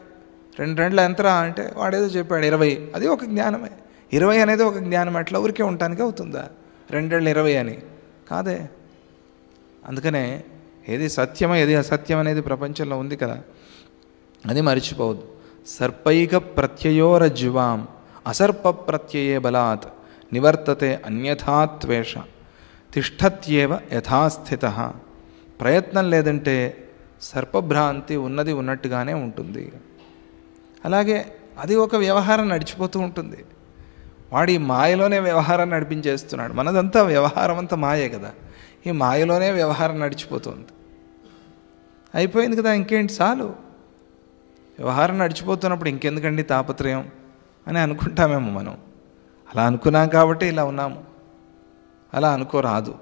2 ఎంతరా అంటే వాడేదో చెప్పాడు 20, అది ఒక జ్ఞానమే. 20 అనేది ఒక జ్ఞానం. అట్లా ఊరికే ఉండటానికి అవుతుందా 2 20 అని? కాదే. అందుకనే ఏది సత్యమో ఏది అసత్యం అనేది ప్రపంచంలో ఉంది కదా, అది మర్చిపోవద్దు. సర్పైక ప్రత్యయోరజ్జువాం అసర్ప ప్రత్యయే బలాత్ నివర్తతే అన్యథాత్వేష తిష్టత్యేవ యథాస్థిత. ప్రయత్నం లేదంటే సర్పభ్రాంతి ఉన్నది ఉన్నట్టుగానే ఉంటుంది. అలాగే అది ఒక వ్యవహారం నడిచిపోతూ ఉంటుంది. వాడి మాయలోనే వ్యవహారం నడిపించేస్తున్నాడు. మనదంతా వ్యవహారం అంతా మాయే కదా. ఈ మాయలోనే వ్యవహారం నడిచిపోతుంది. అయిపోయింది కదా, ఇంకేంటి చాలు. వ్యవహారం నడిచిపోతున్నప్పుడు ఇంకెందుకండి తాపత్రయం అని అనుకుంటామేమో మనం. అలా అనుకున్నాం కాబట్టి ఇలా ఉన్నాము. అలా అనుకోరాదు.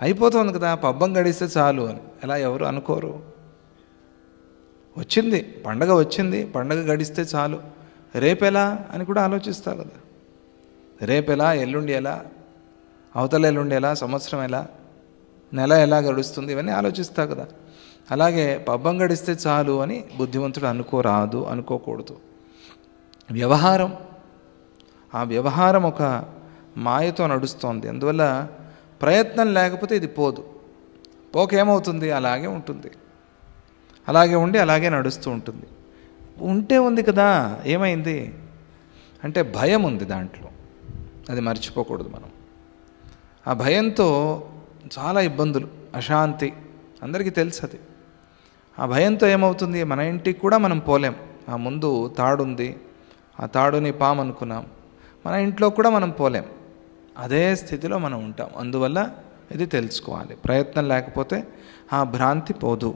అయిపోతుంది కదా, పబ్బం గడిస్తే చాలు అని అలా ఎవరు అనుకోరు. వచ్చింది పండగ, వచ్చింది పండగ గడిస్తే చాలు, రేపెలా అని కూడా ఆలోచిస్తావు కదా. రేపెలా, ఎల్లుండి ఎలా, అవతల ఎల్లుండి ఎలా, సంవత్సరం ఎలా, నెల ఎలా గడుస్తుంది, ఇవన్నీ ఆలోచిస్తావు కదా. అలాగే పబ్బం గడిస్తే చాలు అని బుద్ధిమంతుడు అనుకోరాదు, అనుకోకూడదు. వ్యవహారం, ఆ వ్యవహారం ఒక మాయతో నడుస్తోంది. అందువల్ల ప్రయత్నం లేకపోతే ఇది పోదు. పోకేమవుతుంది, అలాగే ఉంటుంది. అలాగే ఉండి అలాగే నడుస్తూ ఉంటుంది. ఉంటే ఉంది కదా, ఏమైంది అంటే భయం ఉంది దాంట్లో, అది మర్చిపోకూడదు మనం. ఆ భయంతో చాలా ఇబ్బందులు, అశాంతి అందరికీ తెలుసు అది. ఆ భయంతో ఏమవుతుంది, మన ఇంటికి కూడా మనం పోలేం. ఆ ముందు తాడుంది, ఆ తాడుని పాము అనుకున్నాం, మన ఇంట్లో కూడా మనం పోలేం. అదే స్థితిలో మనం ఉంటాం. అందువల్ల ఇది తెలుసుకోవాలి. ప్రయత్నం లేకపోతే ఆ భ్రాంతి పోదు.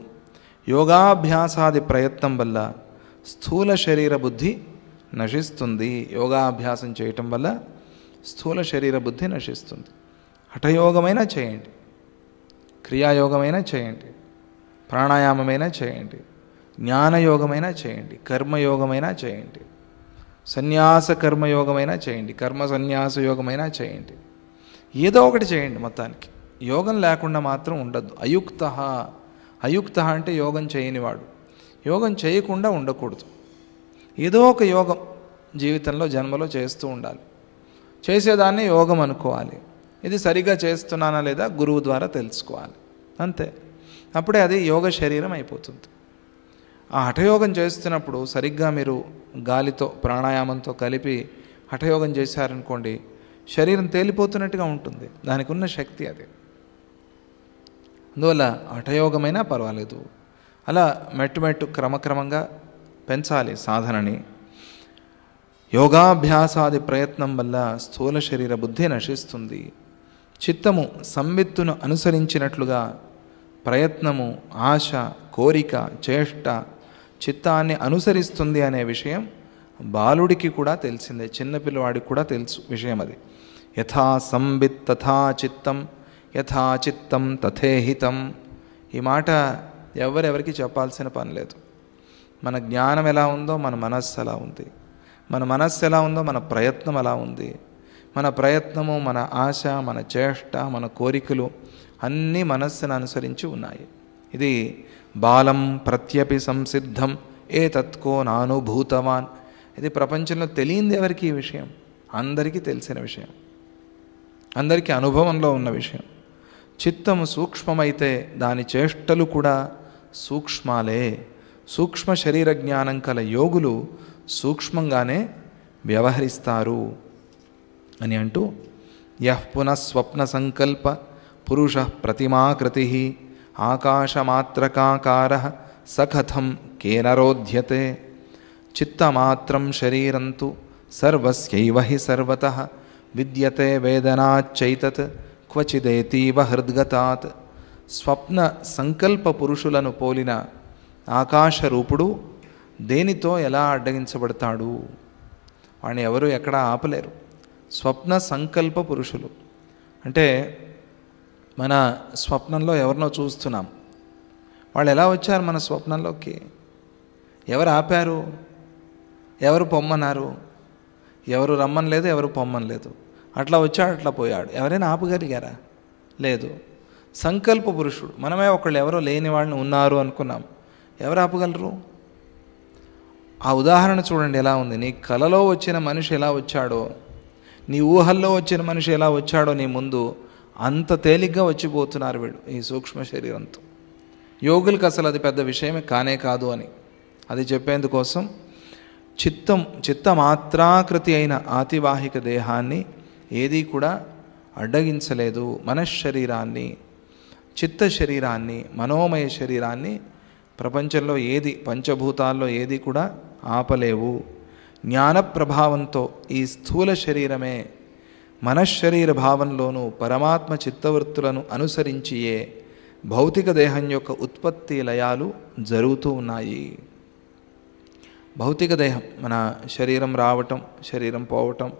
యోగాభ్యాసాది ప్రయత్నం వల్ల స్థూల శరీర బుద్ధి నశిస్తుంది. యోగాభ్యాసం చేయటం వల్ల స్థూల శరీర బుద్ధి నశిస్తుంది. హఠయోగమైనా చేయండి, క్రియాయోగమైనా చేయండి, ప్రాణాయామమైనా చేయండి, జ్ఞానయోగమైనా చేయండి, కర్మయోగమైనా చేయండి, సన్యాస కర్మయోగమైనా చేయండి, కర్మ సన్యాస యోగమైనా చేయండి. ఏదో ఒకటి చేయండి మొత్తానికి. యోగం లేకుండా మాత్రం ఉండద్దు. అయుక్త అంటే యోగం చేయనివాడు. యోగం చేయకుండా ఉండకూడదు. ఏదో ఒక యోగం జీవితంలో, జన్మలో చేస్తూ ఉండాలి. చేసేదాన్ని యోగం అనుకోవాలి. ఇది సరిగా చేస్తున్నానా లేదా గురువు ద్వారా తెలుసుకోవాలి, అంతే. అప్పుడే అది యోగ శరీరం అయిపోతుంది. ఆ హఠయోగం చేస్తున్నప్పుడు సరిగ్గా మీరు గాలితో, ప్రాణాయామంతో కలిపి హఠయోగం చేశారనుకోండి, శరీరం తేలిపోతున్నట్టుగా ఉంటుంది. దానికి ఉన్న శక్తి అది. అందువల్ల హఠయోగమైనా పర్వాలేదు. అలా మెట్టు క్రమక్రమంగా పెంచాలి సాధనని. యోగాభ్యాసాది ప్రయత్నం వల్ల స్థూల శరీర బుద్ధి నశిస్తుంది. చిత్తము సంవిత్తును అనుసరించినట్లుగా ప్రయత్నము, ఆశ, కోరిక, చేష్ట చిత్తాన్ని అనుసరిస్తుంది అనే విషయం బాలుడికి కూడా తెలిసిందే, చిన్నపిల్లవాడికి కూడా తెలుసు విషయం అది. యథా సంవిత్ తథా చిత్తం, యథా చిత్తం తథేహితం. ఈ మాట ఎవరెవరికి చెప్పాల్సిన పని లేదు. మన జ్ఞానం ఎలా ఉందో మన మనస్సు అలా ఉంది, మన మనస్సు ఎలా ఉందో మన ప్రయత్నం అలా ఉంది. మన ప్రయత్నము, మన ఆశ, మన చేష్ట, మన కోరికలు అన్నీ మనస్సును అనుసరించి ఉన్నాయి. ఇది బాలం ప్రత్యపి సంసిద్ధం ఏతత్కో నానుభూతవాన్. ఇది ప్రపంచంలో తెలియంది ఎవరికి ఈ విషయం? అందరికీ తెలిసిన విషయం, అందరికీ అనుభవంలో ఉన్న విషయం. చిత్తము సూక్ష్మమైతే దాని చేష్టలు కూడా సూక్ష్మాలే. సూక్ష్మ శరీర జ్ఞానం కల యోగులు సూక్ష్మంగానే వ్యవహరిస్తారు అని అంటూ, యః పునఃస్వప్న సంకల్ప పురుష ప్రతిమాకృతి ఆకాశమాత్రకాకార సకథం కేనరోధ్యతే. చిత్తమాత్రం శరీరంతు సర్వస్యైవ హి సర్వతః విద్యతే వేదనాచ్చైతత్ క్వచిదేతీవ హృద్గతాత్. స్వప్న సంకల్ప పురుషులను పోలిన ఆకాశరూపుడు దేనితో ఎలా అడ్డగించబడతాడు? వాడిని ఎవరు ఎక్కడా ఆపలేరు. స్వప్న సంకల్ప పురుషులు అంటే మన స్వప్నంలో ఎవరినో చూస్తున్నాం, వాళ్ళు ఎలా వచ్చారు మన స్వప్నంలోకి? ఎవరు ఆపారు? ఎవరు పొమ్మన్నారు? ఎవరు రమ్మని లేదు, ఎవరు పొమ్మని లేదు. అట్లా వచ్చాడు, అట్లా పోయాడు. ఎవరైనా ఆపగలిగారా? లేదు. సంకల్ప పురుషుడు, మనమే ఒకళ్ళు ఎవరో లేని వాళ్ళని ఉన్నారు అనుకున్నాం, ఎవరు ఆపగలరు? ఆ ఉదాహరణ చూడండి ఎలా ఉంది. నీ కలలో వచ్చిన మనిషి ఎలా వచ్చాడో, నీ ఊహల్లో వచ్చిన మనిషి ఎలా వచ్చాడో నీ ముందు, అంత తేలిగ్గా వచ్చిపోతున్నారు వీళ్ళు ఈ సూక్ష్మ శరీరంతో. యోగులకు అసలు అది పెద్ద విషయమే కానే కాదు అని అది చెప్పేందుకోసం చిత్తమాత్రాకృతి అయిన ఆతివాహిక దేహాన్ని ఏదీ కూడా అడ్డగించలేదు. మనశ్శరీరాన్ని, చిత్త శరీరాన్ని, మనోమయ శరీరాన్ని ప్రపంచంలో ఏది, పంచభూతాల్లో ఏది కూడా ఆపలేవు. జ్ఞాన ప్రభావంతో ఈ స్థూల శరీరమే మనశ్శరీర భావంలోనూ పరమాత్మ చిత్తవృత్తులను అనుసరించియే భౌతిక దేహం యొక్క ఉత్పత్తి లయాలు జరుగుతూ ఉన్నాయి. భౌతిక దేహం, మన శరీరం రావటం, శరీరం పోవటం,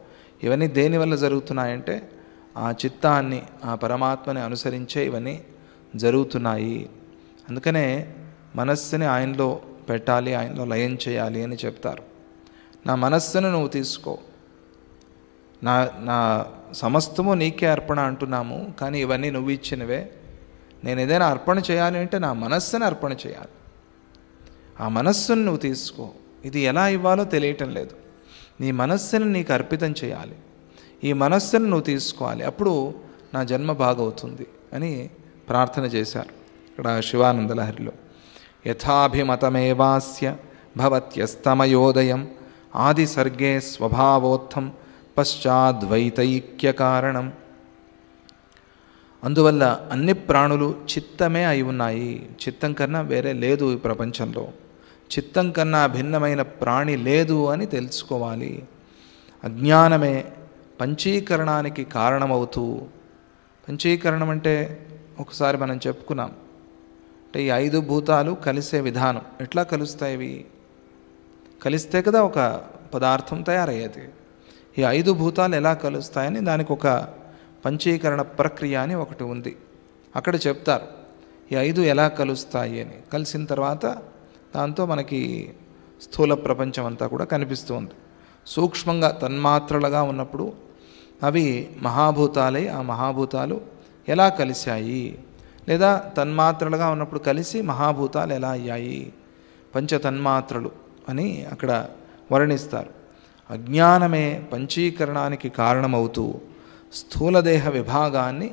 ఇవన్నీ దేనివల్ల జరుగుతున్నాయంటే ఆ చిత్తాన్ని, ఆ పరమాత్మని అనుసరించే ఇవన్నీ జరుగుతున్నాయి. అందుకనే మనస్సుని ఆయనలో పెట్టాలి, ఆయనలో లయం చేయాలి అని చెప్తారు. నా మనస్సును నువ్వు తీసుకో, నా నా సమస్తము నీకే అర్పణ అంటున్నాము, కానీ ఇవన్నీ నువ్వు ఇచ్చినవే. నేను ఏదైనా అర్పణ చేయాలి అంటే నా మనస్సుని అర్పణ చేయాలి. ఆ మనస్సును నువ్వు తీసుకో. ఇది ఎలా ఇవ్వాలో తెలియటం లేదు. నీ మనస్సుని నీకు అర్పితం చేయాలి. ఈ మనస్సును నువ్వు తీసుకోవాలి, అప్పుడు నా జన్మ బాగవుతుంది అని ప్రార్థన చేశారు ఇక్కడ శివానంద లహరిలో. యథాభిమతమేవాస్య భవత్యస్తమయోదయం ఆది సర్గే స్వభావోత్థం పశ్చాద్వైతైక్య కారణం. అందువల్ల అన్ని ప్రాణులు చిత్తమే అయి ఉన్నాయి. చిత్తం కన్నా వేరే లేదు ఈ ప్రపంచంలో. చిత్తం కన్నా భిన్నమైన ప్రాణి లేదు అని తెలుసుకోవాలి. అజ్ఞానమే పంచీకరణానికి కారణమవుతూ, పంచీకరణం అంటే ఒకసారి మనం చెప్పుకున్నాం, అంటే ఈ 5 భూతాలు కలిసే విధానం. ఎట్లా కలుస్తాయి? ఇవి కలిస్తే కదా ఒక పదార్థం తయారయ్యేది. ఈ 5 భూతాలు ఎలా కలుస్తాయని దానికి ఒక పంచీకరణ ప్రక్రియ అని ఒకటి ఉంది. అక్కడ చెప్తారు ఈ 5 ఎలా కలుస్తాయి అని. కలిసిన తర్వాత దాంతో మనకి స్థూల ప్రపంచం అంతా కూడా కనిపిస్తూ ఉంది. సూక్ష్మంగా తన్మాత్రలుగా ఉన్నప్పుడు అవి మహాభూతాలై ఆ మహాభూతాలు ఎలా కలిశాయి, లేదా తన్మాత్రలుగా ఉన్నప్పుడు కలిసి మహాభూతాలు ఎలా అయ్యాయి, పంచతన్మాత్రలు అని అక్కడ వర్ణిస్తారు. అజ్ఞానమే పంచీకరణానికి కారణమవుతూ స్థూలదేహ విభాగాన్ని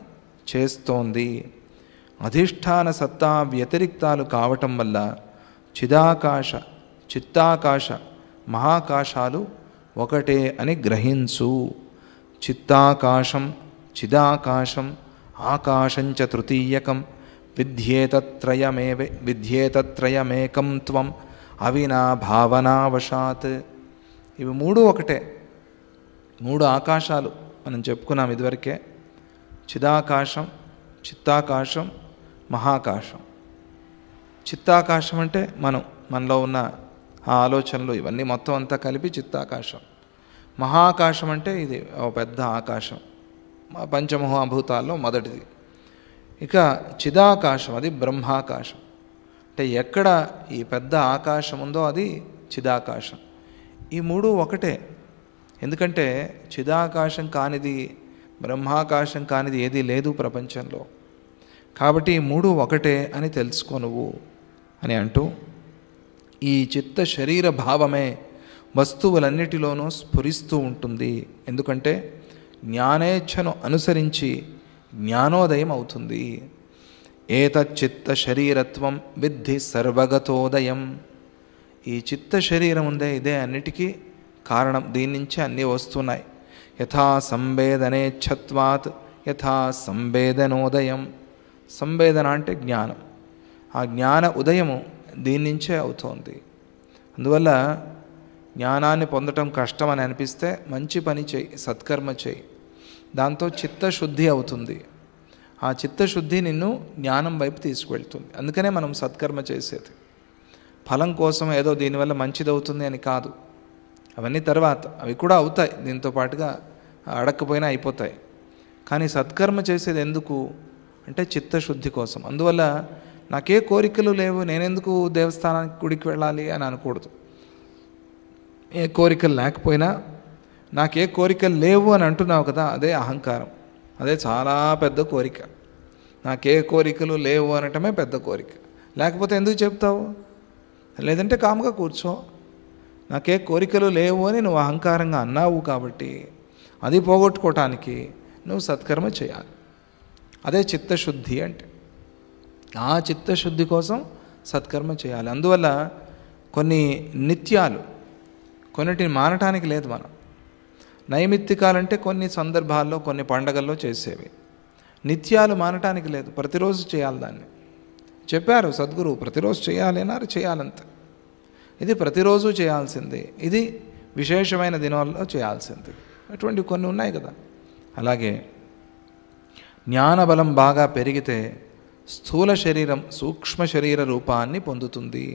చేస్తోంది. అధిష్టాన సత్తా వ్యతిరిక్తాలు కావటం వల్ల చిదాకాశ, చిత్తాకాశ, మహాకాశాలు ఒకటే అని గ్రహించు. చిత్తాకాశం, చిదాకాశం, ఆకాశంచ తృతీయకం విద్యేతత్రయమేకం త్వం అవినా భావనావశాత్. ఇవి 3 ఒకటే. 3 ఆకాశాలు మనం చెప్పుకున్నాం ఇదివరకే. చిదాకాశం, చిత్తాకాశం, మహాకాశం. చిత్తాకాశం అంటే మనలో ఉన్న ఆ ఆలోచనలు ఇవన్నీ మొత్తం అంతా కలిపి చిత్తాకాశం. మహాకాశం అంటే ఇది ఒక పెద్ద ఆకాశం, పంచమహాభూతాల్లో మొదటిది. ఇక చిదాకాశం, అది బ్రహ్మాకాశం. అంటే ఎక్కడ ఈ పెద్ద ఆకాశం ఉందో అది చిదాకాశం. ఈ 3 ఒకటే. ఎందుకంటే చిదాకాశం కానిది, బ్రహ్మాకాశం కానిది ఏదీ లేదు ప్రపంచంలో. కాబట్టి ఈ 3 ఒకటే అని తెలుసుకో నువ్వు అని అంటూ, ఈ చిత్త శరీర భావమే వస్తువులన్నిటిలోనూ స్ఫురిస్తూ ఉంటుంది. ఎందుకంటే జ్ఞానేచ్ఛను అనుసరించి జ్ఞానోదయం అవుతుంది. ఏతచ్చిత్త శరీరత్వం విద్ధి సర్వగతోదయం. ఈ చిత్త శరీరం ఉందే, ఇదే అన్నిటికీ కారణం. దీని నుంచే అన్నీ వస్తున్నాయి. యథా సంవేదనేచ్ఛత్వాత్ యథా సంవేదనోదయం. సంవేదన అంటే జ్ఞానం. ఆ జ్ఞాన ఉదయము దీని నుంచే అవుతోంది. అందువల్ల జ్ఞానాన్ని పొందటం కష్టం అని అనిపిస్తే మంచి పని చేయి, సత్కర్మ చేయి. దాంతో చిత్తశుద్ధి అవుతుంది. ఆ చిత్తశుద్ధి నిన్ను జ్ఞానం వైపు తీసుకువెళ్తుంది. అందుకనే మనం సత్కర్మ చేసేది. ఫలం కోసం ఏదో దీనివల్ల మంచిదవుతుంది అని కాదు. అవన్నీ తర్వాత, అవి కూడా అవుతాయి, దీంతో పాటుగా అడక్కపోయినా అయిపోతాయి. కానీ సత్కర్మ చేసేది ఎందుకు అంటే చిత్తశుద్ధి కోసం. అందువల్ల నాకే కోరికలు లేవు, నేనెందుకు దేవస్థానానికి గుడికి వెళ్ళాలి అని అనకూడదు. ఏ కోరికలు లేకపోయినా నాకే కోరికలు లేవు అని అంటున్నావు కదా, అదే అహంకారం. అదే చాలా పెద్ద కోరిక. నాకే కోరికలు లేవు అనటమే పెద్ద కోరిక. లేకపోతే ఎందుకు చెప్తావు? లేదంటే కాముగా కూర్చో. నాకే కోరికలు లేవు అని నువ్వు అహంకారంగా అన్నావు కాబట్టి అది పోగొట్టుకోవటానికి నువ్వు సత్కర్మ చేయాలి. అదే చిత్తశుద్ధి అంటే. ఆ చిత్తశుద్ధి కోసం సత్కర్మ చేయాలి. అందువల్ల కొన్ని నిత్యాలు కొన్నిటిని మానటానికి లేదు. మనం నైమిత్తికాలంటే కొన్ని సందర్భాల్లో కొన్ని పండగల్లో చేసేవి. నిత్యాలు మానటానికి లేదు, ప్రతిరోజు చేయాలి. దాన్ని చెప్పారు సద్గురు, ప్రతిరోజు చేయాలి అన్నారు, చేయాలంతే. ఇది ప్రతిరోజు చేయాల్సింది, ఇది విశేషమైన దినాల్లో చేయాల్సింది. అటువంటి కొన్ని ఉన్నాయి కదా. అలాగే జ్ఞానబలం బాగా పెరిగితే స్థూల శరీరం సూక్ష్మ శరీర రూపాన్ని పొందుతుంది.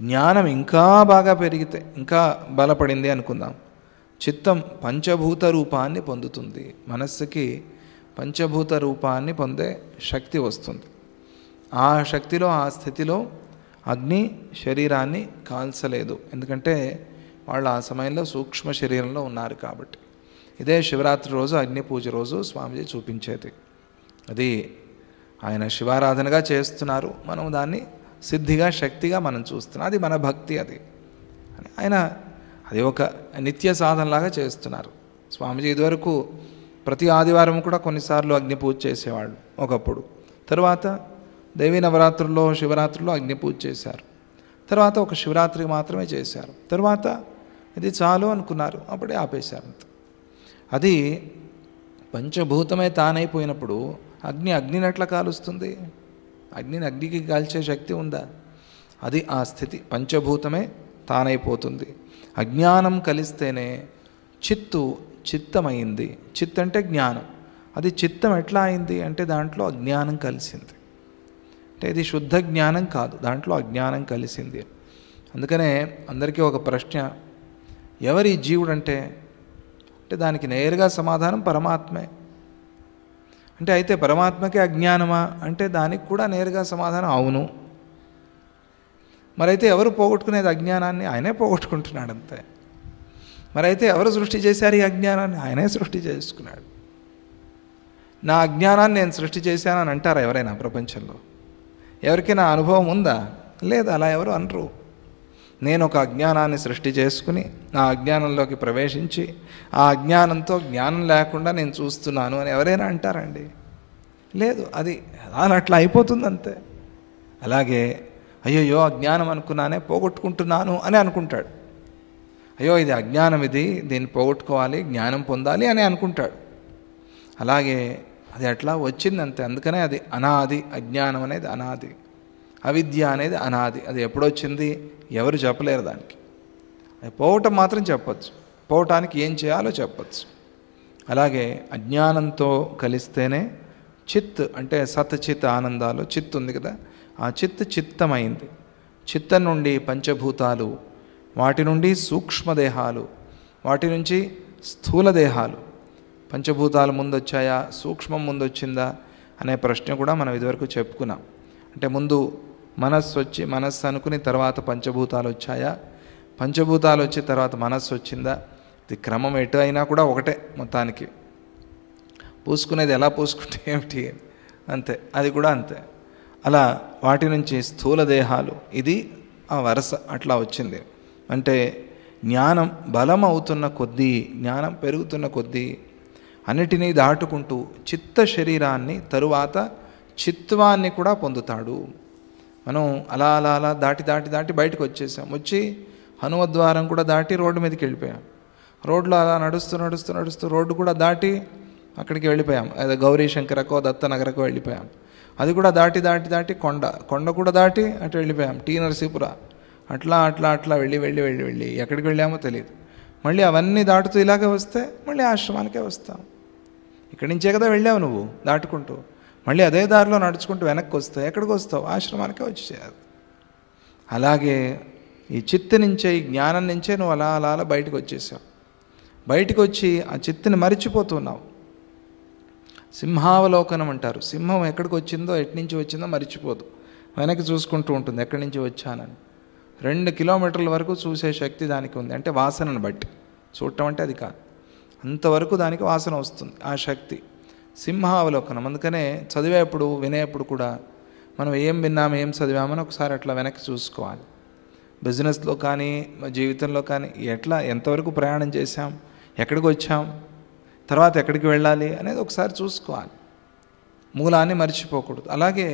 జ్ఞానం ఇంకా బాగా పెరిగితే, ఇంకా బలపడింది అనుకుందాం, చిత్తం పంచభూత రూపాన్ని పొందుతుంది. మనస్సుకి పంచభూత రూపాన్ని పొందే శక్తి వస్తుంది. ఆ శక్తిలో, ఆ స్థితిలో అగ్ని శరీరాన్ని కాల్చలేదు. ఎందుకంటే వాళ్ళు ఆ సమయంలో సూక్ష్మ శరీరంలో ఉన్నారు కాబట్టి. ఇదే శివరాత్రి రోజు అగ్ని పూజ రోజు స్వామీజీ చూపించేది. అది ఆయన శివారాధనగా చేస్తున్నారు, మనం దాన్ని సిద్ధిగా, శక్తిగా మనం చూస్తున్నాం. అది మన భక్తి. అది ఆయన అది ఒక నిత్య సాధనలాగా చేస్తున్నారు స్వామీజీ. ఇదివరకు ప్రతి ఆదివారం కూడా కొన్నిసార్లు అగ్ని పూజ చేసేవాళ్ళు ఒకప్పుడు. తర్వాత దేవీ నవరాత్రుల్లో, శివరాత్రుల్లో అగ్ని పూజ చేశారు. తర్వాత ఒక శివరాత్రికి మాత్రమే చేశారు. తర్వాత ఇది చాలు అనుకున్నారు, అప్పుడే ఆపేశారు. అది పంచభూతమే తానైపోయినప్పుడు అగ్నిని ఎట్లా కాలుస్తుంది? అగ్నికి కాల్చే శక్తి ఉందా? అది ఆ స్థితి. పంచభూతమే తానైపోతుంది. అజ్ఞానం కలిస్తేనే చిత్తమైంది. చిత్ అంటే జ్ఞానం. అది చిత్తం ఎట్లా అయింది అంటే దాంట్లో అజ్ఞానం కలిసింది. అంటే ఇది శుద్ధ జ్ఞానం కాదు, దాంట్లో అజ్ఞానం కలిసింది. అందుకనే అందరికీ ఒక ప్రశ్న, ఎవరి జీవుడంటే దానికి నేరుగా సమాధానం పరమాత్మే. అంటే అయితే పరమాత్మకే అజ్ఞానమా అంటే దానికి కూడా నేరుగా సమాధానం అవును. మరైతే ఎవరు పోగొట్టుకునేది అజ్ఞానాన్ని? ఆయనే పోగొట్టుకుంటున్నాడు అంతే. మరైతే ఎవరు సృష్టి చేశారు ఈ అజ్ఞానాన్ని? ఆయనే సృష్టి చేసుకున్నాడు. నా అజ్ఞానాన్ని నేను సృష్టి చేశానని అంటారా ఎవరైనా ప్రపంచంలో? ఎవరికైనా అనుభవం ఉందా? లేదు, అలా ఎవరు అనరు. నేను ఒక అజ్ఞానాన్ని సృష్టి చేసుకుని ఆ అజ్ఞానంలోకి ప్రవేశించి ఆ అజ్ఞానంతో జ్ఞానం లేకుండా నేను చూస్తున్నాను అని ఎవరైనా అంటారండి? లేదు. అది అట్లా అయిపోతుంది అంతే. అలాగే అయ్యయ్యో అజ్ఞానం అనుకున్నానే పోగొట్టుకుంటున్నాను అని అనుకుంటాడు. అయ్యో ఇది అజ్ఞానం, దీన్ని పోగొట్టుకోవాలి, జ్ఞానం పొందాలి అని అనుకుంటాడు. అలాగే అది అట్లా వచ్చిందంతే. అందుకనే అది అనాది. అజ్ఞానం అనేది అనాది, అవిద్య అనేది అనాది. అది ఎప్పుడొచ్చింది ఎవరు చెప్పలేరు. దానికి అది పోవటం మాత్రం చెప్పచ్చు, పోవటానికి ఏం చేయాలో చెప్పచ్చు. అలాగే అజ్ఞానంతో కలిస్తేనే చిత్ అంటే సత్ చిత్ ఆనందాలు. చిత్ ఉంది కదా, ఆ చిత్తమైంది. చిత్తం నుండి పంచభూతాలు, వాటి నుండి సూక్ష్మదేహాలు, వాటి నుంచి స్థూల దేహాలు. పంచభూతాలు ముందొచ్చాయా, సూక్ష్మం ముందొచ్చిందా అనే ప్రశ్న కూడా మనం ఇదివరకు చెప్పుకున్నాం. అంటే ముందు మనస్సు అనుకుని తర్వాత పంచభూతాలు వచ్చాయా, పంచభూతాలు వచ్చి తర్వాత మనస్సు వచ్చిందా? ఇది క్రమం ఎటు అయినా కూడా ఒకటే మొత్తానికి. పూసుకునేది ఎలా పూసుకుంటే ఏమిటి అంతే, అది కూడా అంతే. అలా వాటి నుంచి స్థూల దేహాలు, ఇది ఆ వరుస అట్లా వచ్చింది. అంటే జ్ఞానం బలం అవుతున్న కొద్దీ, జ్ఞానం పెరుగుతున్న కొద్దీ అన్నిటినీ దాటుకుంటూ చిత్త శరీరాన్ని, తరువాత చిత్వాన్ని కూడా పొందుతాడు. మనం అలా అలా అలా దాటి బయటకు వచ్చేసాం. వచ్చి హనుమద్వారం కూడా దాటి రోడ్డు మీదకి వెళ్ళిపోయాం. రోడ్లో అలా నడుస్తూ రోడ్డు కూడా దాటి అక్కడికి వెళ్ళిపోయాం. అదే గౌరీ శంకరకో దత్తనగరకో వెళ్ళిపోయాం. అది కూడా దాటి కొండ కూడా దాటి అటు వెళ్ళిపోయాం. టీ నరసీపుర అట్లా వెళ్ళి ఎక్కడికి వెళ్ళామో తెలియదు. మళ్ళీ అవన్నీ దాటుతూ ఇలాగే వస్తే మళ్ళీ ఆశ్రమానికే వస్తాం. ఇక్కడి నుంచే కదా వెళ్ళావు నువ్వు దాటుకుంటూ. మళ్ళీ అదే దారిలో నడుచుకుంటూ వెనక్కి వస్తావు. ఎక్కడికి వస్తావు? ఆశ్రమానికే వచ్చేయాలి. అలాగే ఈ చిత్తు నుంచే, ఈ జ్ఞానం నుంచే నువ్వు అలా బయటకు వచ్చేసావు. బయటకు వచ్చి ఆ చిత్తుని మరిచిపోతున్నావు. సింహావలోకనం అంటారు. సింహం ఎక్కడికి వచ్చిందో, ఎట్నుంచి వచ్చిందో మరిచిపోదు, వెనక్కి చూసుకుంటూ ఉంటుంది ఎక్కడి నుంచి వచ్చానని. 2 కిలోమీటర్ల వరకు చూసే శక్తి దానికి ఉంది. అంటే వాసనను బట్టి చూడటం అంటే అది కాదు, అంతవరకు దానికి వాసన వస్తుంది, ఆ శక్తి సింహావలోకనం. అందుకనే చదివేప్పుడు, వినేప్పుడు కూడా మనం ఏం విన్నాము, ఏం చదివామని ఒకసారి అట్లా వెనక్కి చూసుకోవాలి. బిజినెస్లో కానీ, జీవితంలో కానీ ఎంతవరకు ప్రయాణం చేశాం, ఎక్కడికి వచ్చాం, తర్వాత ఎక్కడికి వెళ్ళాలి అనేది ఒకసారి చూసుకోవాలి. మూలాన్ని మర్చిపోకూడదు. అలాగే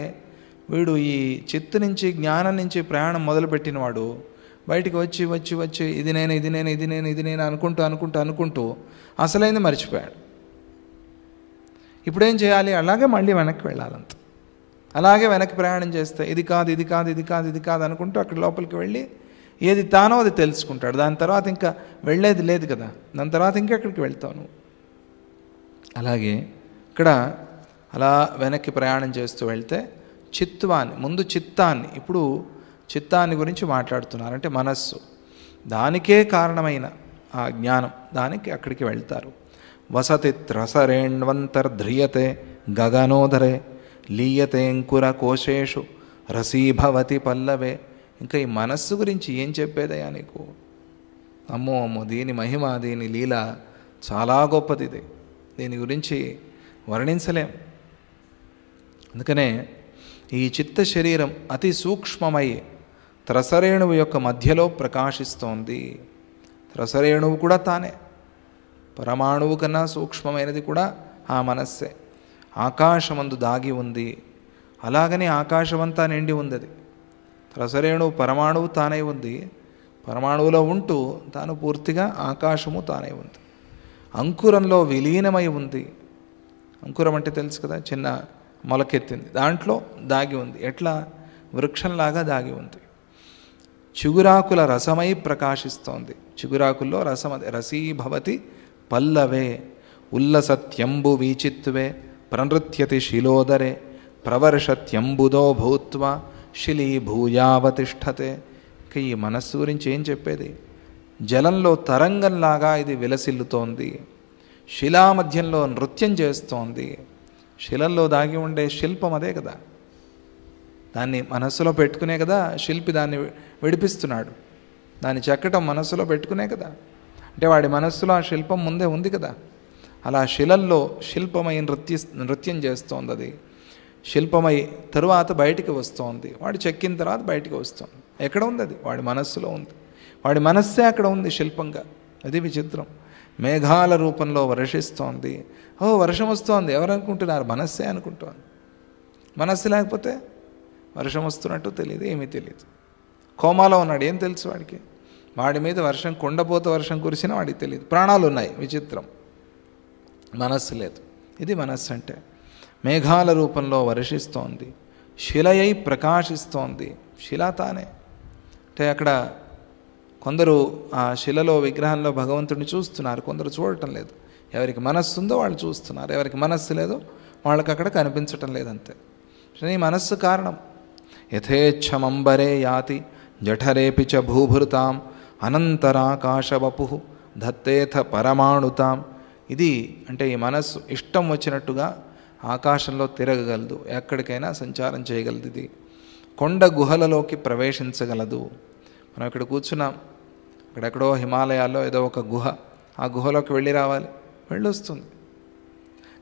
వీడు ఈ చిత్తు నుంచి, జ్ఞానం నుంచి ప్రయాణం మొదలుపెట్టిన వాడు బయటికి వచ్చి ఇది నేను అనుకుంటూ అసలైంది మర్చిపోయాడు. ఇప్పుడేం చేయాలి? అలాగే మళ్ళీ వెనక్కి వెళ్ళాలంత. అలాగే వెనక్కి ప్రయాణం చేస్తే ఇది కాదు అనుకుంటూ అక్కడ లోపలికి వెళ్ళి ఏది తానో అది తెలుసుకుంటాడు. దాని తర్వాత ఇంకా వెళ్ళేది లేదు కదా, దాని తర్వాత ఇంకెక్కడికి వెళ్తావు నువ్వు. అలాగే ఇక్కడ అలా వెనక్కి ప్రయాణం చేస్తూ వెళ్తే చిత్వాన్ని, ముందు చిత్తాన్ని, ఇప్పుడు చిత్తాన్ని గురించి మాట్లాడుతున్నారు. అంటే మనస్సు, దానికే కారణమైన ఆ జ్ఞానం, దానికి అక్కడికి వెళ్తారు. వసతి త్రసరేణ్వంతర్ధ్రియతే గగనోదరే లీయతే అంకుర కోశేషు రసీభవతి పల్లవే. ఇంకా ఈ మనస్సు గురించి ఏం చెప్పేదయ్యా నీకు? అమ్మో అమ్మో, దీని మహిమ, దీని లీల చాలా గొప్పది. ఇది దీని గురించి వర్ణించలేం. అందుకనే ఈ చిత్త శరీరం అతి సూక్ష్మమై త్రసరేణువు యొక్క మధ్యలో ప్రకాశిస్తోంది. త్రసరేణువు కూడా తానే, పరమాణువు కన్నా సూక్ష్మమైనది కూడా ఆ మనస్సే. ఆకాశమందు దాగి ఉంది, అలాగని ఆకాశమంతా నిండి ఉంది. అది త్రసరేణువు పరమాణువు తానే ఉంది, పరమాణువులో ఉంటూ తాను పూర్తిగా ఆకాశము తానే ఉంది. అంకురంలో విలీనమై ఉంది. అంకురం అంటే తెలుసు కదా, చిన్న మొలకెత్తింది, దాంట్లో దాగి ఉంది. ఎట్లా? వృక్షంలాగా దాగి ఉంది. చిగురాకుల రసమై ప్రకాశిస్తోంది. చిగురాకుల్లో రసం, అది రసీభవతి పల్లవే ఉల్లసత్యంబు వీచిత్వే ప్రనృత్యతి శిలోదరే ప్రవర్షత్యంబుదో భూత్వా శిలీభూయావతిష్టతే. ఇక ఈ మనస్సు గురించి ఏం చెప్పేది? జలంలో తరంగంలాగా ఇది విలసిల్లుతోంది, శిలా మధ్యంలో నృత్యం చేస్తోంది. శిలల్లో దాగి ఉండే శిల్పం అదే కదా, దాన్ని మనస్సులో పెట్టుకునే కదా శిల్పి దాన్ని విడిపిస్తున్నాడు. దాన్ని చెక్కటం మనస్సులో పెట్టుకునే కదా. అంటే వాడి మనస్సులో ఆ శిల్పం ముందే ఉంది కదా. అలా శిలల్లో శిల్పమై నృత్యం చేస్తోంది. అది శిల్పమై తరువాత బయటికి వస్తోంది. వాడు చెక్కిన తర్వాత బయటికి వస్తుంది. ఎక్కడ ఉంది? అది వాడి మనస్సులో ఉంది. వాడి మనస్సే అక్కడ ఉంది శిల్పంగా. అది విచిత్రం. మేఘాల రూపంలో వర్షిస్తోంది. ఓ వర్షం వస్తోంది, ఎవరు అనుకుంటున్నారు? మనస్సే అనుకుంటోంది. మనస్సు లేకపోతే వర్షం వస్తున్నట్టు తెలియదు, ఏమీ తెలియదు. కోమాలో ఉన్నాడు, ఏం తెలుసు వాడికి? వాడి మీద వర్షం, కొండపోత వర్షం కురిసినా వాడికి తెలియదు. ప్రాణాలు ఉన్నాయి, విచిత్రం. మనస్సు లేదు. ఇది మనస్సు అంటే. మేఘాల రూపంలో వర్షిస్తోంది, శిలయై ప్రకాశిస్తోంది. శిలా తానే. అంటే అక్కడ కొందరు ఆ శిలలో విగ్రహంలో భగవంతుడిని చూస్తున్నారు, కొందరు చూడటం లేదు. ఎవరికి మనస్సు ఉందో వాళ్ళు చూస్తున్నారు, ఎవరికి మనస్సు లేదో వాళ్ళకి అక్కడ కనిపించటం లేదంతే. ఈ మనస్సు కారణం. యథేచ్ఛమంబరే యాతి జఠరేపి చ భూభృతాం అనంతరాకాశవపు దత్తేథ పరమాణుతాం. ఇది అంటే ఈ మనస్సు ఇష్టం వచ్చినట్టుగా ఆకాశంలో తిరగగలదు, ఎక్కడికైనా సంచారం చేయగలదు. ఇది కొండ గుహలలోకి ప్రవేశించగలదు. మనం ఇక్కడ కూర్చున్నాం, అక్కడెక్కడో హిమాలయాల్లో ఏదో ఒక గుహ, ఆ గుహలోకి వెళ్ళి రావాలి, వెళ్ళొస్తుంది.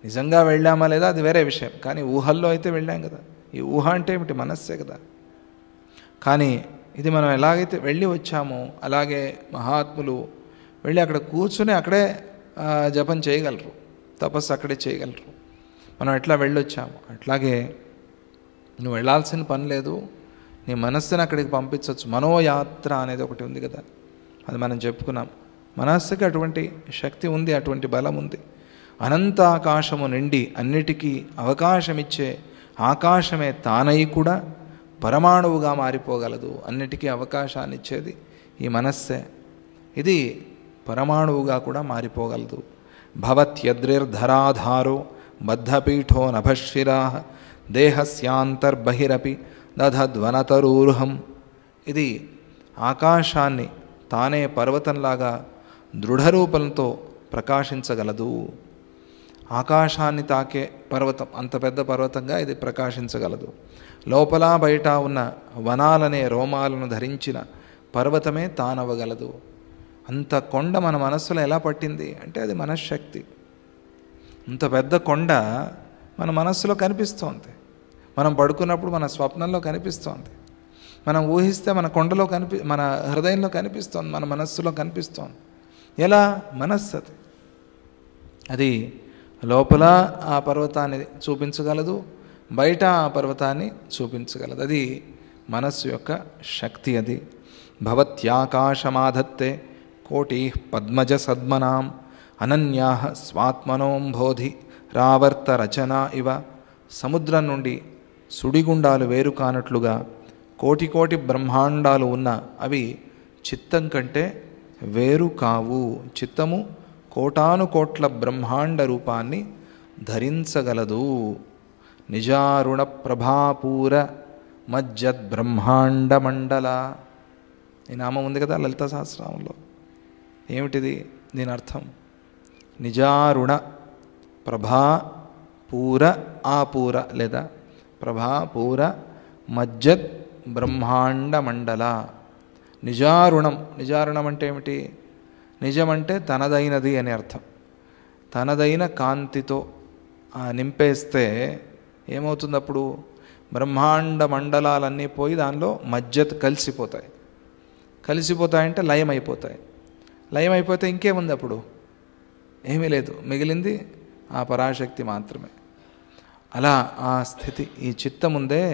నిజంగా వెళ్ళామా లేదా అది వేరే విషయం, కానీ ఊహల్లో అయితే వెళ్ళాం కదా. ఈ ఊహ అంటే ఏమిటి? మనస్సే కదా. కానీ ఇది మనం ఎలాగైతే వెళ్ళి వచ్చామో అలాగే మహాత్ములు వెళ్ళి అక్కడ కూర్చుని అక్కడే జపం చేయగలరు, తపస్సు అక్కడే చేయగలరు. మనం ఎట్లా వెళ్ళొచ్చాము అట్లాగే నువ్వు వెళ్ళాల్సిన పని లేదు, నీ మనస్సుని అక్కడికి పంపించవచ్చు. మనోయాత్ర అనేది ఒకటి ఉంది కదా, అది మనం చెప్పుకున్నాం. మనస్సుకి అటువంటి శక్తి ఉంది, అటువంటి బలం ఉంది. అనంత ఆకాశము నిండి అన్నిటికీ అవకాశమిచ్చే ఆకాశమే తానై కూడా పరమాణువుగా మారిపోగలదు. అన్నిటికీ అవకాశాన్ని ఇచ్చేది ఈ మనస్సే. ఇది పరమాణువుగా కూడా మారిపోగలదు. భవత్యద్రిర్ధరాధారో బద్ధపీఠో నభశిరా దేహస్యాంతర్బహిరపి దధద్వనతరూర్హం. ఇది ఆకాశాన్ని తానే పర్వతంలాగా దృఢరూపంతో ప్రకాశించగలదు. ఆకాశాన్ని తాకే పర్వతం, అంత పెద్ద పర్వతంగా ఇది ప్రకాశించగలదు. లోపల బయట ఉన్న వనాలనే రోమాలను ధరించిన పర్వతమే తానవ్వగలదు. అంత కొండ మన మనస్సులో ఎలా పట్టింది అంటే అది మనశ్శక్తి. అంత పెద్ద కొండ మన మనస్సులో కనిపిస్తోంది. మనం పడుకున్నప్పుడు మన స్వప్నంలో కనిపిస్తోంది. మనం ఊహిస్తే మన కొండలో మన హృదయంలో కనిపిస్తోంది, మన మనస్సులో కనిపిస్తోంది. ఎలా? మనస్సు అది. అది లోపల ఆ పర్వతాన్ని చూపించగలదు, బయట ఆ పర్వతాన్ని చూపించగలదు. అది మనస్సు యొక్క శక్తి. అది భవత్యాకాశమాధత్తే కోటి పద్మజ సద్మనాం అనన్యా స్వాత్మనోంబోధి రావర్త రచన ఇవ. సముద్రం నుండి సుడిగుండాలు వేరు కానట్లుగా కోటి కోటి బ్రహ్మాండాలు ఉన్న అవి చిత్తం కంటే వేరు కావు. చిత్తము కోటాను కోట్ల బ్రహ్మాండ రూపాన్ని ధరించగలదు. నిజారుణ ప్రభాపూర మజ్జద్ బ్రహ్మాండ మండల. ఈ నామం ఉంది కదా లలితా సహస్రనామంలో. ఏమిటిది? దీని అర్థం నిజారుణ ప్రభా పూర ఆపూర లేదా ప్రభా పూర మజ్జద్ బ్రహ్మాండ మండల. నిజారుణం. నిజారుణం అంటే ఏమిటి? నిజం అంటే తనదైనది అని అర్థం. తనదైన కాంతితో నింపేస్తే ఏమవుతుంది? అప్పుడు బ్రహ్మాండ మండలాలన్నీ పోయి దానిలో మజ్జత్ కలిసిపోతాయి. కలిసిపోతాయంటే లయమైపోతాయి. లయమైపోతే ఇంకేముంది? అప్పుడు ఏమీ లేదు, మిగిలింది ఆ పరాశక్తి మాత్రమే. అలా ఆ స్థితి ఈ చిత్తం ఉందే,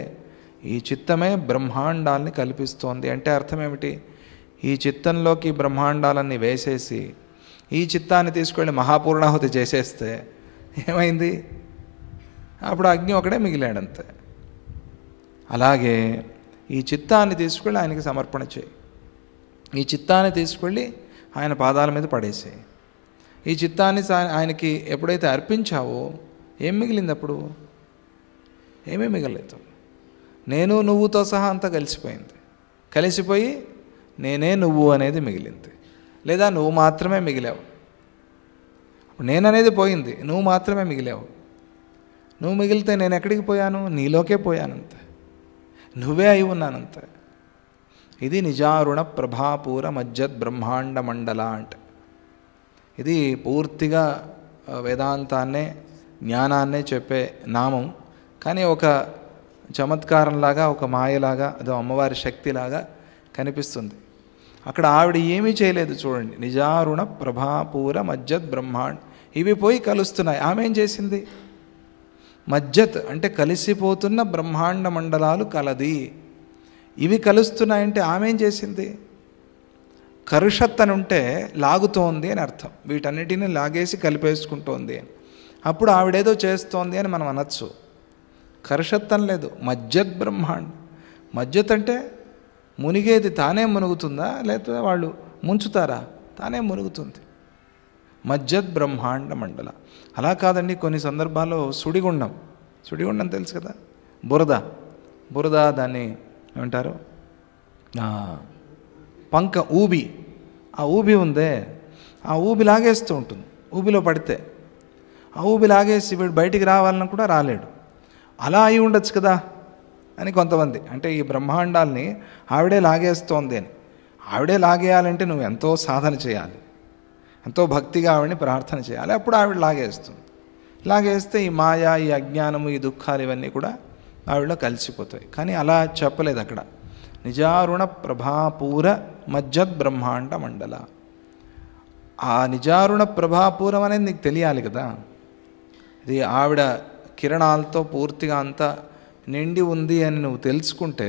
ఈ చిత్తమే బ్రహ్మాండాల్ని కల్పిస్తోంది. అంటే అర్థం ఏమిటి? ఈ చిత్తంలోకి బ్రహ్మాండాలన్నీ వేసేసి ఈ చిత్తాన్ని తీసుకెళ్ళి మహాపూర్ణాహుతి చేసేస్తే ఏమైంది? అప్పుడు అగ్ని ఒకడే మిగిలాడంతే. అలాగే ఈ చిత్తాన్ని తీసుకెళ్ళి ఆయనకి సమర్పణ చేయి. ఈ చిత్తాన్ని తీసుకెళ్ళి ఆయన పాదాల మీద పడేసేయి. ఈ చిత్తాన్ని ఆయనకి ఎప్పుడైతే అర్పించావో ఏం మిగిలింది? అప్పుడు ఏమీ మిగలేదు. నేను నువ్వుతో సహా అంతా కలిసిపోయింది. కలిసిపోయి నేనే నువ్వు అనేది మిగిలింది. లేదా నువ్వు మాత్రమే మిగిలావు. నేననేది పోయింది, నువ్వు మాత్రమే మిగిలావు. నువ్వు మిగిలితే నేను ఎక్కడికి పోయాను? నీలోకే పోయానంతే. నువ్వే అయి ఉన్నానంతే. ఇది నిజారుణ ప్రభాపూర మజ్జద్ బ్రహ్మాండ మండల అంటే. ఇది పూర్తిగా వేదాంతాన్నే జ్ఞానాన్నే చెప్పే నామం. కానీ ఒక చమత్కారంలాగా, ఒక మాయలాగా, అదో అమ్మవారి శక్తిలాగా కనిపిస్తుంది. అక్కడ ఆవిడ ఏమీ చేయలేదు చూడండి. నిజారుణ ప్రభాపూర మజ్జత్ బ్రహ్మాండ్ ఇవి పోయి కలుస్తున్నాయి. ఆమె ఏం చేసింది? మజ్జత్ అంటే కలిసిపోతున్న బ్రహ్మాండ మండలాలు కలది. ఇవి కలుస్తున్నాయంటే ఆమె ఏం చేసింది? కరుషత్ అని ఉంటే లాగుతోంది అని అర్థం. వీటన్నిటిని లాగేసి కలిపేసుకుంటోంది అని. అప్పుడు ఆవిడేదో చేస్తోంది అని మనం అనొచ్చు. కరుషత్ అని లేదు, మజ్జత్ బ్రహ్మాండ్. మజ్జత్ అంటే మునిగేది తానే మునుగుతుందా, లేకపోతే వాళ్ళు ముంచుతారా? తానే మునుగుతుంది. మజ్జత్ బ్రహ్మాండ మండల. అలా కాదండి, కొన్ని సందర్భాల్లో సుడిగుండం. సుడిగుండం తెలుసు కదా, బురద దాన్ని ఏమంటారు? పంక ఊబి. ఆ ఊబి ఉందే, ఆ ఊబి లాగేస్తూ ఉంటుంది. ఊబిలో పడితే ఆ ఊబి లాగేసి వీడు బయటికి రావాలని కూడా రాలేడు. అలా అయి ఉండొచ్చు కదా అని కొంతమంది. అంటే ఈ బ్రహ్మాండాల్ని ఆవిడే లాగేస్తోంది అని. ఆవిడే లాగేయాలంటే నువ్వు ఎంతో సాధన చేయాలి, ఎంతో భక్తిగా ఆవిడని ప్రార్థన చేయాలి. అప్పుడు ఆవిడ లాగేస్తుంది. లాగేస్తే ఈ మాయ, ఈ అజ్ఞానము, ఈ దుఃఖాలు ఇవన్నీ కూడా ఆవిడలో కలిసిపోతాయి. కానీ అలా చెప్పలేదు అక్కడ. నిజారుణ ప్రభాపూర మజ్జద్ బ్రహ్మాండ మండల. ఆ నిజారుణ ప్రభాపూరం అనేది నీకు తెలియాలి కదా. ఇది ఆవిడ కిరణాలతో పూర్తిగా అంతా నిండి ఉంది అని నువ్వు తెలుసుకుంటే,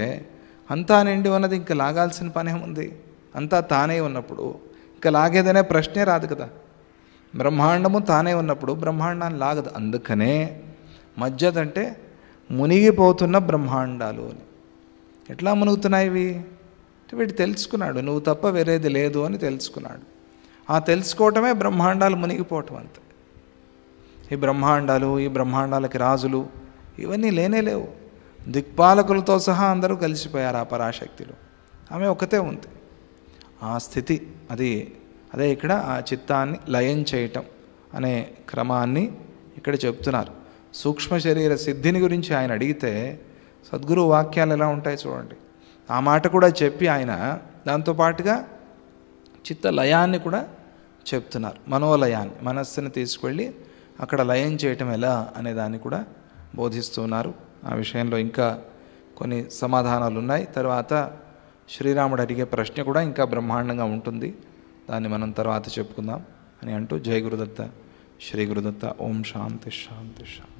అంతా నిండి ఉన్నది ఇంకా లాగాల్సిన పనేముంది? అంతా తానే ఉన్నప్పుడు ఇంకా లాగేదనే ప్రశ్నే రాదు కదా. బ్రహ్మాండము తానే ఉన్నప్పుడు బ్రహ్మాండాన్ని లాగదు. అందుకనే మజ్జద్ అంటే మునిగిపోతున్న బ్రహ్మాండాలు అని. ఎట్లా మునుగుతున్నాయి ఇవి? వీడు తెలుసుకున్నాడు, నువ్వు తప్ప వేరేది లేదు అని తెలుసుకున్నాడు. ఆ తెలుసుకోవటమే బ్రహ్మాండాలు మునిగిపోవటం అంతే. ఈ బ్రహ్మాండాలు, ఈ బ్రహ్మాండాలకి రాజులు ఇవన్నీ లేనే లేవు. దిక్పాలకులతో సహా అందరూ కలిసిపోయారు ఆ పరాశక్తిలో. ఆమె ఒక్కతే ఉంది. ఆ స్థితి అదే ఇక్కడ ఆ చిత్తాన్ని లయం చేయటం అనే క్రమాన్ని ఇక్కడ చెప్తున్నారు. సూక్ష్మ శరీర సిద్ధిని గురించి ఆయన అడిగితే సద్గురు వాక్యాలు ఎలా ఉంటాయి చూడండి. ఆ మాట కూడా చెప్పి ఆయన దాంతోపాటుగా చిత్త లయాన్ని కూడా చెప్తున్నారు. మనోలయాన్ని, మనస్సుని తీసుకెళ్ళి అక్కడ లయం చేయటం ఎలా అనే దాన్ని కూడా బోధిస్తున్నారు. ఆ విషయంలో ఇంకా కొన్ని సమాధానాలు ఉన్నాయి. తర్వాత శ్రీరాముడు అడిగే ప్రశ్న కూడా ఇంకా బ్రహ్మాండంగా ఉంటుంది. దాన్ని మనం తర్వాత చెప్పుకుందాం అని అంటూ జై గురుదత్త, శ్రీ గురుదత్త. ఓం శాంతి శాంతి శాంతి.